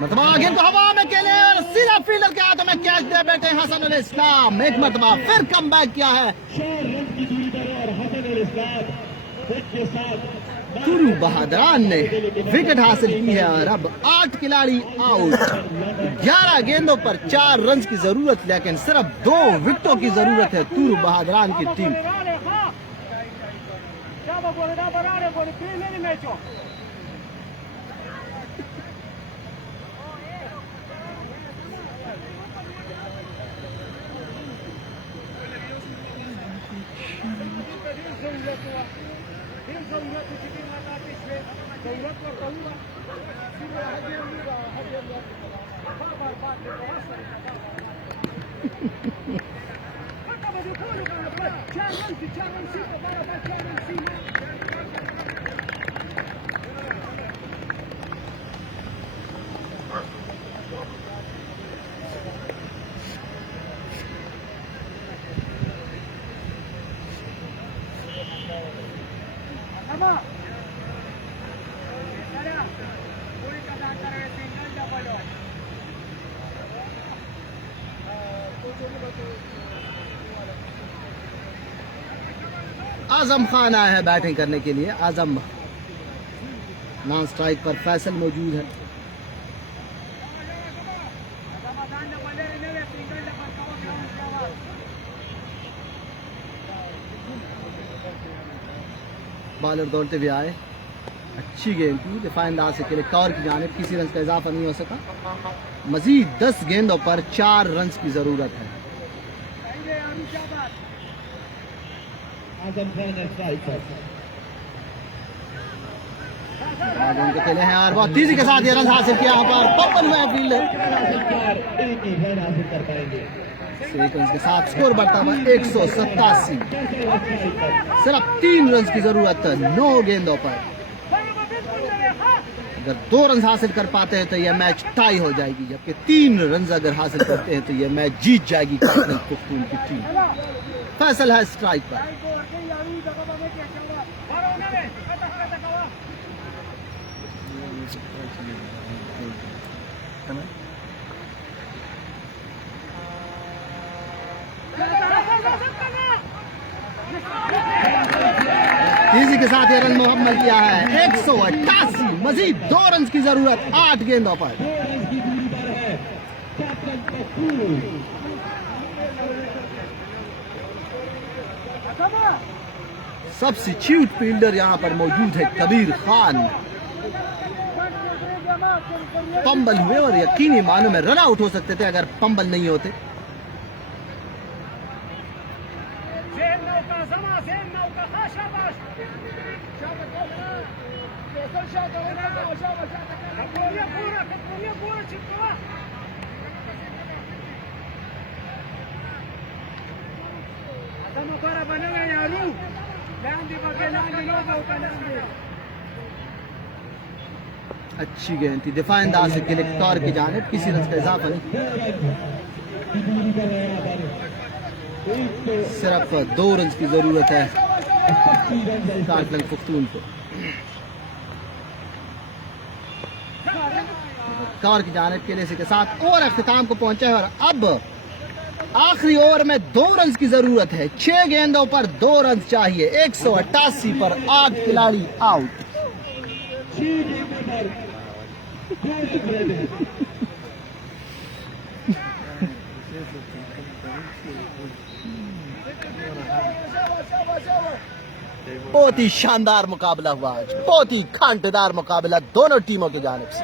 मरतबा गेंद को हवा में खेले और सीधा फील्डर के हाथों में कैच दे बैठे हसन उल इस्लाम। एक मरतबा फिर कम बैक किया है। तुरु बहादरान ने विकेट हासिल की है और अब 8 खिलाड़ी आउट। 11 गेंदों पर 4 रन की जरूरत, लेकिन सिर्फ 2 विकेटों की जरूरत है तुरु बहादरान की टीम। आजम खान आया है बैटिंग करने के लिए। आजम नॉन स्ट्राइक पर फैसल मौजूद है। बॉलर दौड़ते हुए आए। अच्छी गेंद थी, दिफाई अंदाज से खेले कवर की जानिब। किसी रन का इजाफा नहीं हो सका। मजीद 10 गेंदों पर 4 रन की जरूरत है। खेले हैं और बहुत तेजी के साथ ये रन हासिल किया यहाँ पर पवन महफिल्डर। के साथ स्कोर बढ़ता हुआ 187। सिर्फ 3 रन की जरूरत है 9 गेंदों पर। अगर 2 रन हासिल कर पाते हैं तो यह मैच टाई हो जाएगी, जबकि 3 रन अगर हासिल करते हैं तो यह मैच जीत जाएगी काटलंग पुख्तून की टीम। फैसल है स्ट्राइक पर। तेजी के साथ ये रन मुकम्मल किया है। 188। मजीद 2 रन की जरूरत 8 गेंदों पर। सब्स्टिट्यूट फील्डर यहां पर मौजूद है कबीर खान। पंबल हुए और यकीनी मानो में रन आउट हो सकते थे अगर पंबल नहीं होते। अच्छी गेंद थी दिफा अंदाज से गिरफ्तार की जानिब, किसी रन का इजाफा नहीं, सिर्फ 2 रन की जरूरत है काटलंग पुख्तून को। गिरफ्तार की जानिब के लिए के साथ ओवर अख्तिताम को पहुंचा है और अब आखिरी ओवर में 2 रन की जरूरत है। 6 गेंदों पर 2 रन चाहिए। 188 पर 8 खिलाड़ी आउट। बहुत ही शानदार मुकाबला हुआ आज, बहुत ही कांटेदार मुकाबला दोनों टीमों की जानिब से।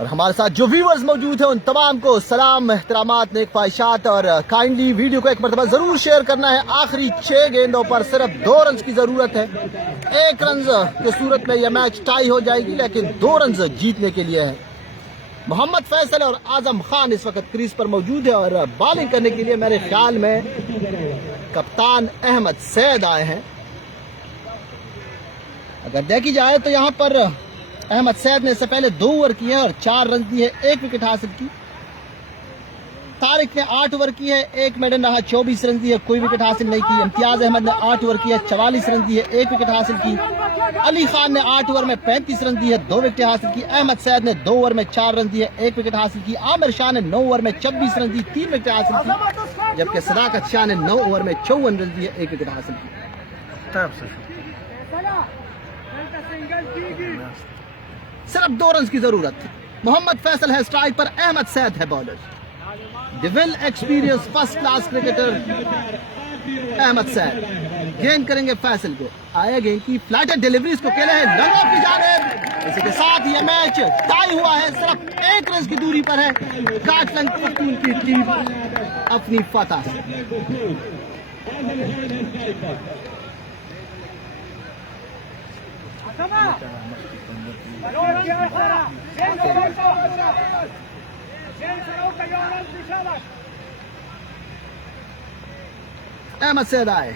और हमारे साथ जो व्यूअर्स मौजूद हैं उन तमाम को सलाम, एहतरामात, नेक ख्वाहिशात और काइंडली वीडियो को एक मरतबा जरूर शेयर करना है। आखिरी 6 गेंदों पर सिर्फ 2 रन की जरूरत है। 1 रन की सूरत में यह मैच टाई हो जाएगी, लेकिन 2 रन जीतने के लिए है। मोहम्मद फैसल और आजम खान इस वक्त क्रीज पर मौजूद है और बॉलिंग करने के लिए मेरे ख्याल में कप्तान अहमद सैद आए हैं। अगर देखी जाए तो यहाँ पर अहमद सैद ने इससे पहले 2 ओवर किए और 4 रन दिए, 1 विकेट हासिल की। तारिक ने 8 ओवर किए, 1 मेडन रहा, 24 रन दिए, कोई विकेट हासिल नहीं की। इम्तियाज अहमद ने 8 ओवर किए, 44 रन दिए, 1 विकेट हासिल की। अली खान ने 8 ओवर में 35 रन दिए, 2 विकेट हासिल की। अहमद सैद ने 2 ओवर में 4 रन दिए, 1 विकेट हासिल की। आमिर शाह ने 9 ओवर में 26 रन दिए, 3 विकेट हासिल की, जबकि सदाकत शाह ने 9 ओवर में 54 रन दिए, 1 विकेट हासिल की। सिर्फ 2 रन की जरूरत। मोहम्मद फैसल है स्ट्राइक पर, अहमद सैद है bowler. The well experience first class cricketer Ahmed Saeed गेंद करेंगे फैसल को। आया गेंद की फ्लैटर डिलीवरी, इसको खेला है रन ऑफ की जानिब। इसी के साथ यह मैच टाई हुआ है, सिर्फ 1 रन की दूरी पर है काटलंग पुख्तून की टीम अपनी फतह से। अहमद सैद आए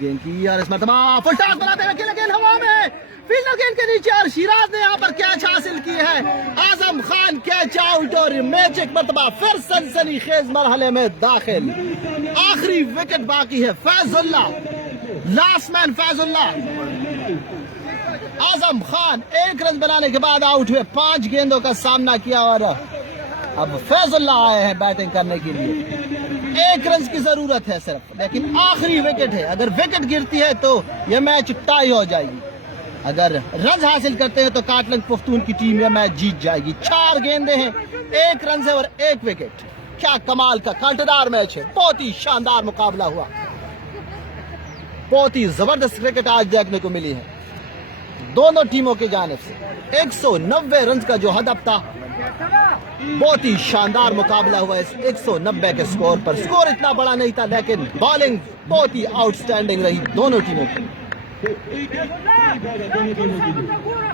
गेंद की और इस मरतबा फुल टॉस बनाते हुए खेला गेंद हवा में, फील्डर गेंद के नीचे और शिराज ने यहाँ पर कैच हासिल की है। आजम खान कैच आउट और मैच एक मरतबा फिर सनसनीखेज मरहले में दाखिल। आखिरी विकेट बाकी है। Faizullah, last man Faizullah. Azam Khan 1 run बनाने के बाद आउट हुए, 5 गेंदों का सामना किया और अब फैजुल्ला आए हैं बैटिंग करने के लिए। 1 रन की जरूरत है सिर्फ, लेकिन आखिरी विकेट है। अगर विकेट गिरती है तो यह मैच टाई हो जाएगी। अगर रन हासिल करते हैं तो काटलंग पुख्तून की टीम यह मैच जीत जाएगी। 4 गेंदे हैं, 1 रन है और 1 विकेट। क्या कमाल का कांटेदार मैच है, बहुत ही शानदार मुकाबला हुआ, बहुत ही जबरदस्त क्रिकेट आज देखने को मिली है दोनों टीमों की जानिब से। 190 रन का जो हदफ था, बहुत ही शानदार मुकाबला हुआ इस 190 के स्कोर पर। स्कोर इतना बड़ा नहीं था, लेकिन बॉलिंग बहुत ही आउटस्टैंडिंग रही दोनों टीमों की।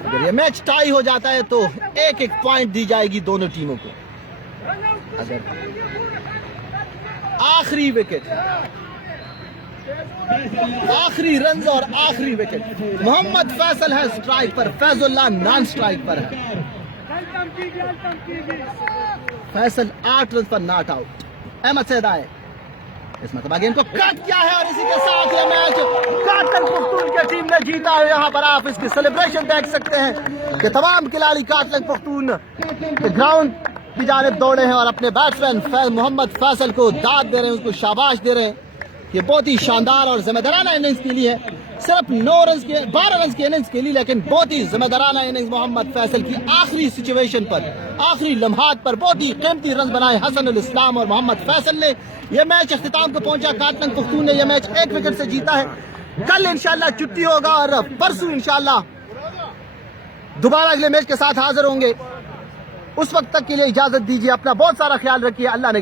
अगर ये मैच टाई हो जाता है तो 1-1 पॉइंट दी जाएगी दोनों टीमों को। अगर आखिरी विकेट, आखिरी रन और आखिरी विकेट। मोहम्मद फैसल है स्ट्राइक पर, फैजुल्ला नॉन स्ट्राइक पर है। फैसल 8 रन पर नॉट आउट। अहमद सैद आए, इस मतलब गेंद को कट किया है और इसी के साथ यह मैच काटलंग पुख्तून की टीम ने जीता है। यहाँ पर आप इसकी सेलिब्रेशन देख सकते हैं कि तमाम खिलाड़ी काटलंग पुख्तून के ग्राउंड की जानिब दौड़े हैं और अपने बैट्समैन मोहम्मद फैसल को दाद दे रहे हैं, उसको शाबाश दे रहे हैं कि बहुत ही शानदार और जिम्मेदाराना इनिंग्स के लिए। सिर्फ 12 रन की इनिंग्स के लिए, लेकिन बहुत ही जिम्मेदाराना इनिंग्स मोहम्मद फैसल की। आखिरी सिचुएशन पर, आखिरी लम्हात पर बहुत ही कीमती रन बनाए हसनुल इस्लाम और मोहम्मद फैसल ने। यह मैच अख्तिताम को पहुंचा, काटलंग पुख्तून ने यह मैच 1 विकेट से जीता है। कल इंशाल्लाह छुट्टी होगा और परसों इंशाल्लाह दोबारा अगले मैच के साथ हाजिर होंगे। उस वक्त तक के लिए इजाजत दीजिए। अपना बहुत सारा ख्याल रखिए। अल्लाह ने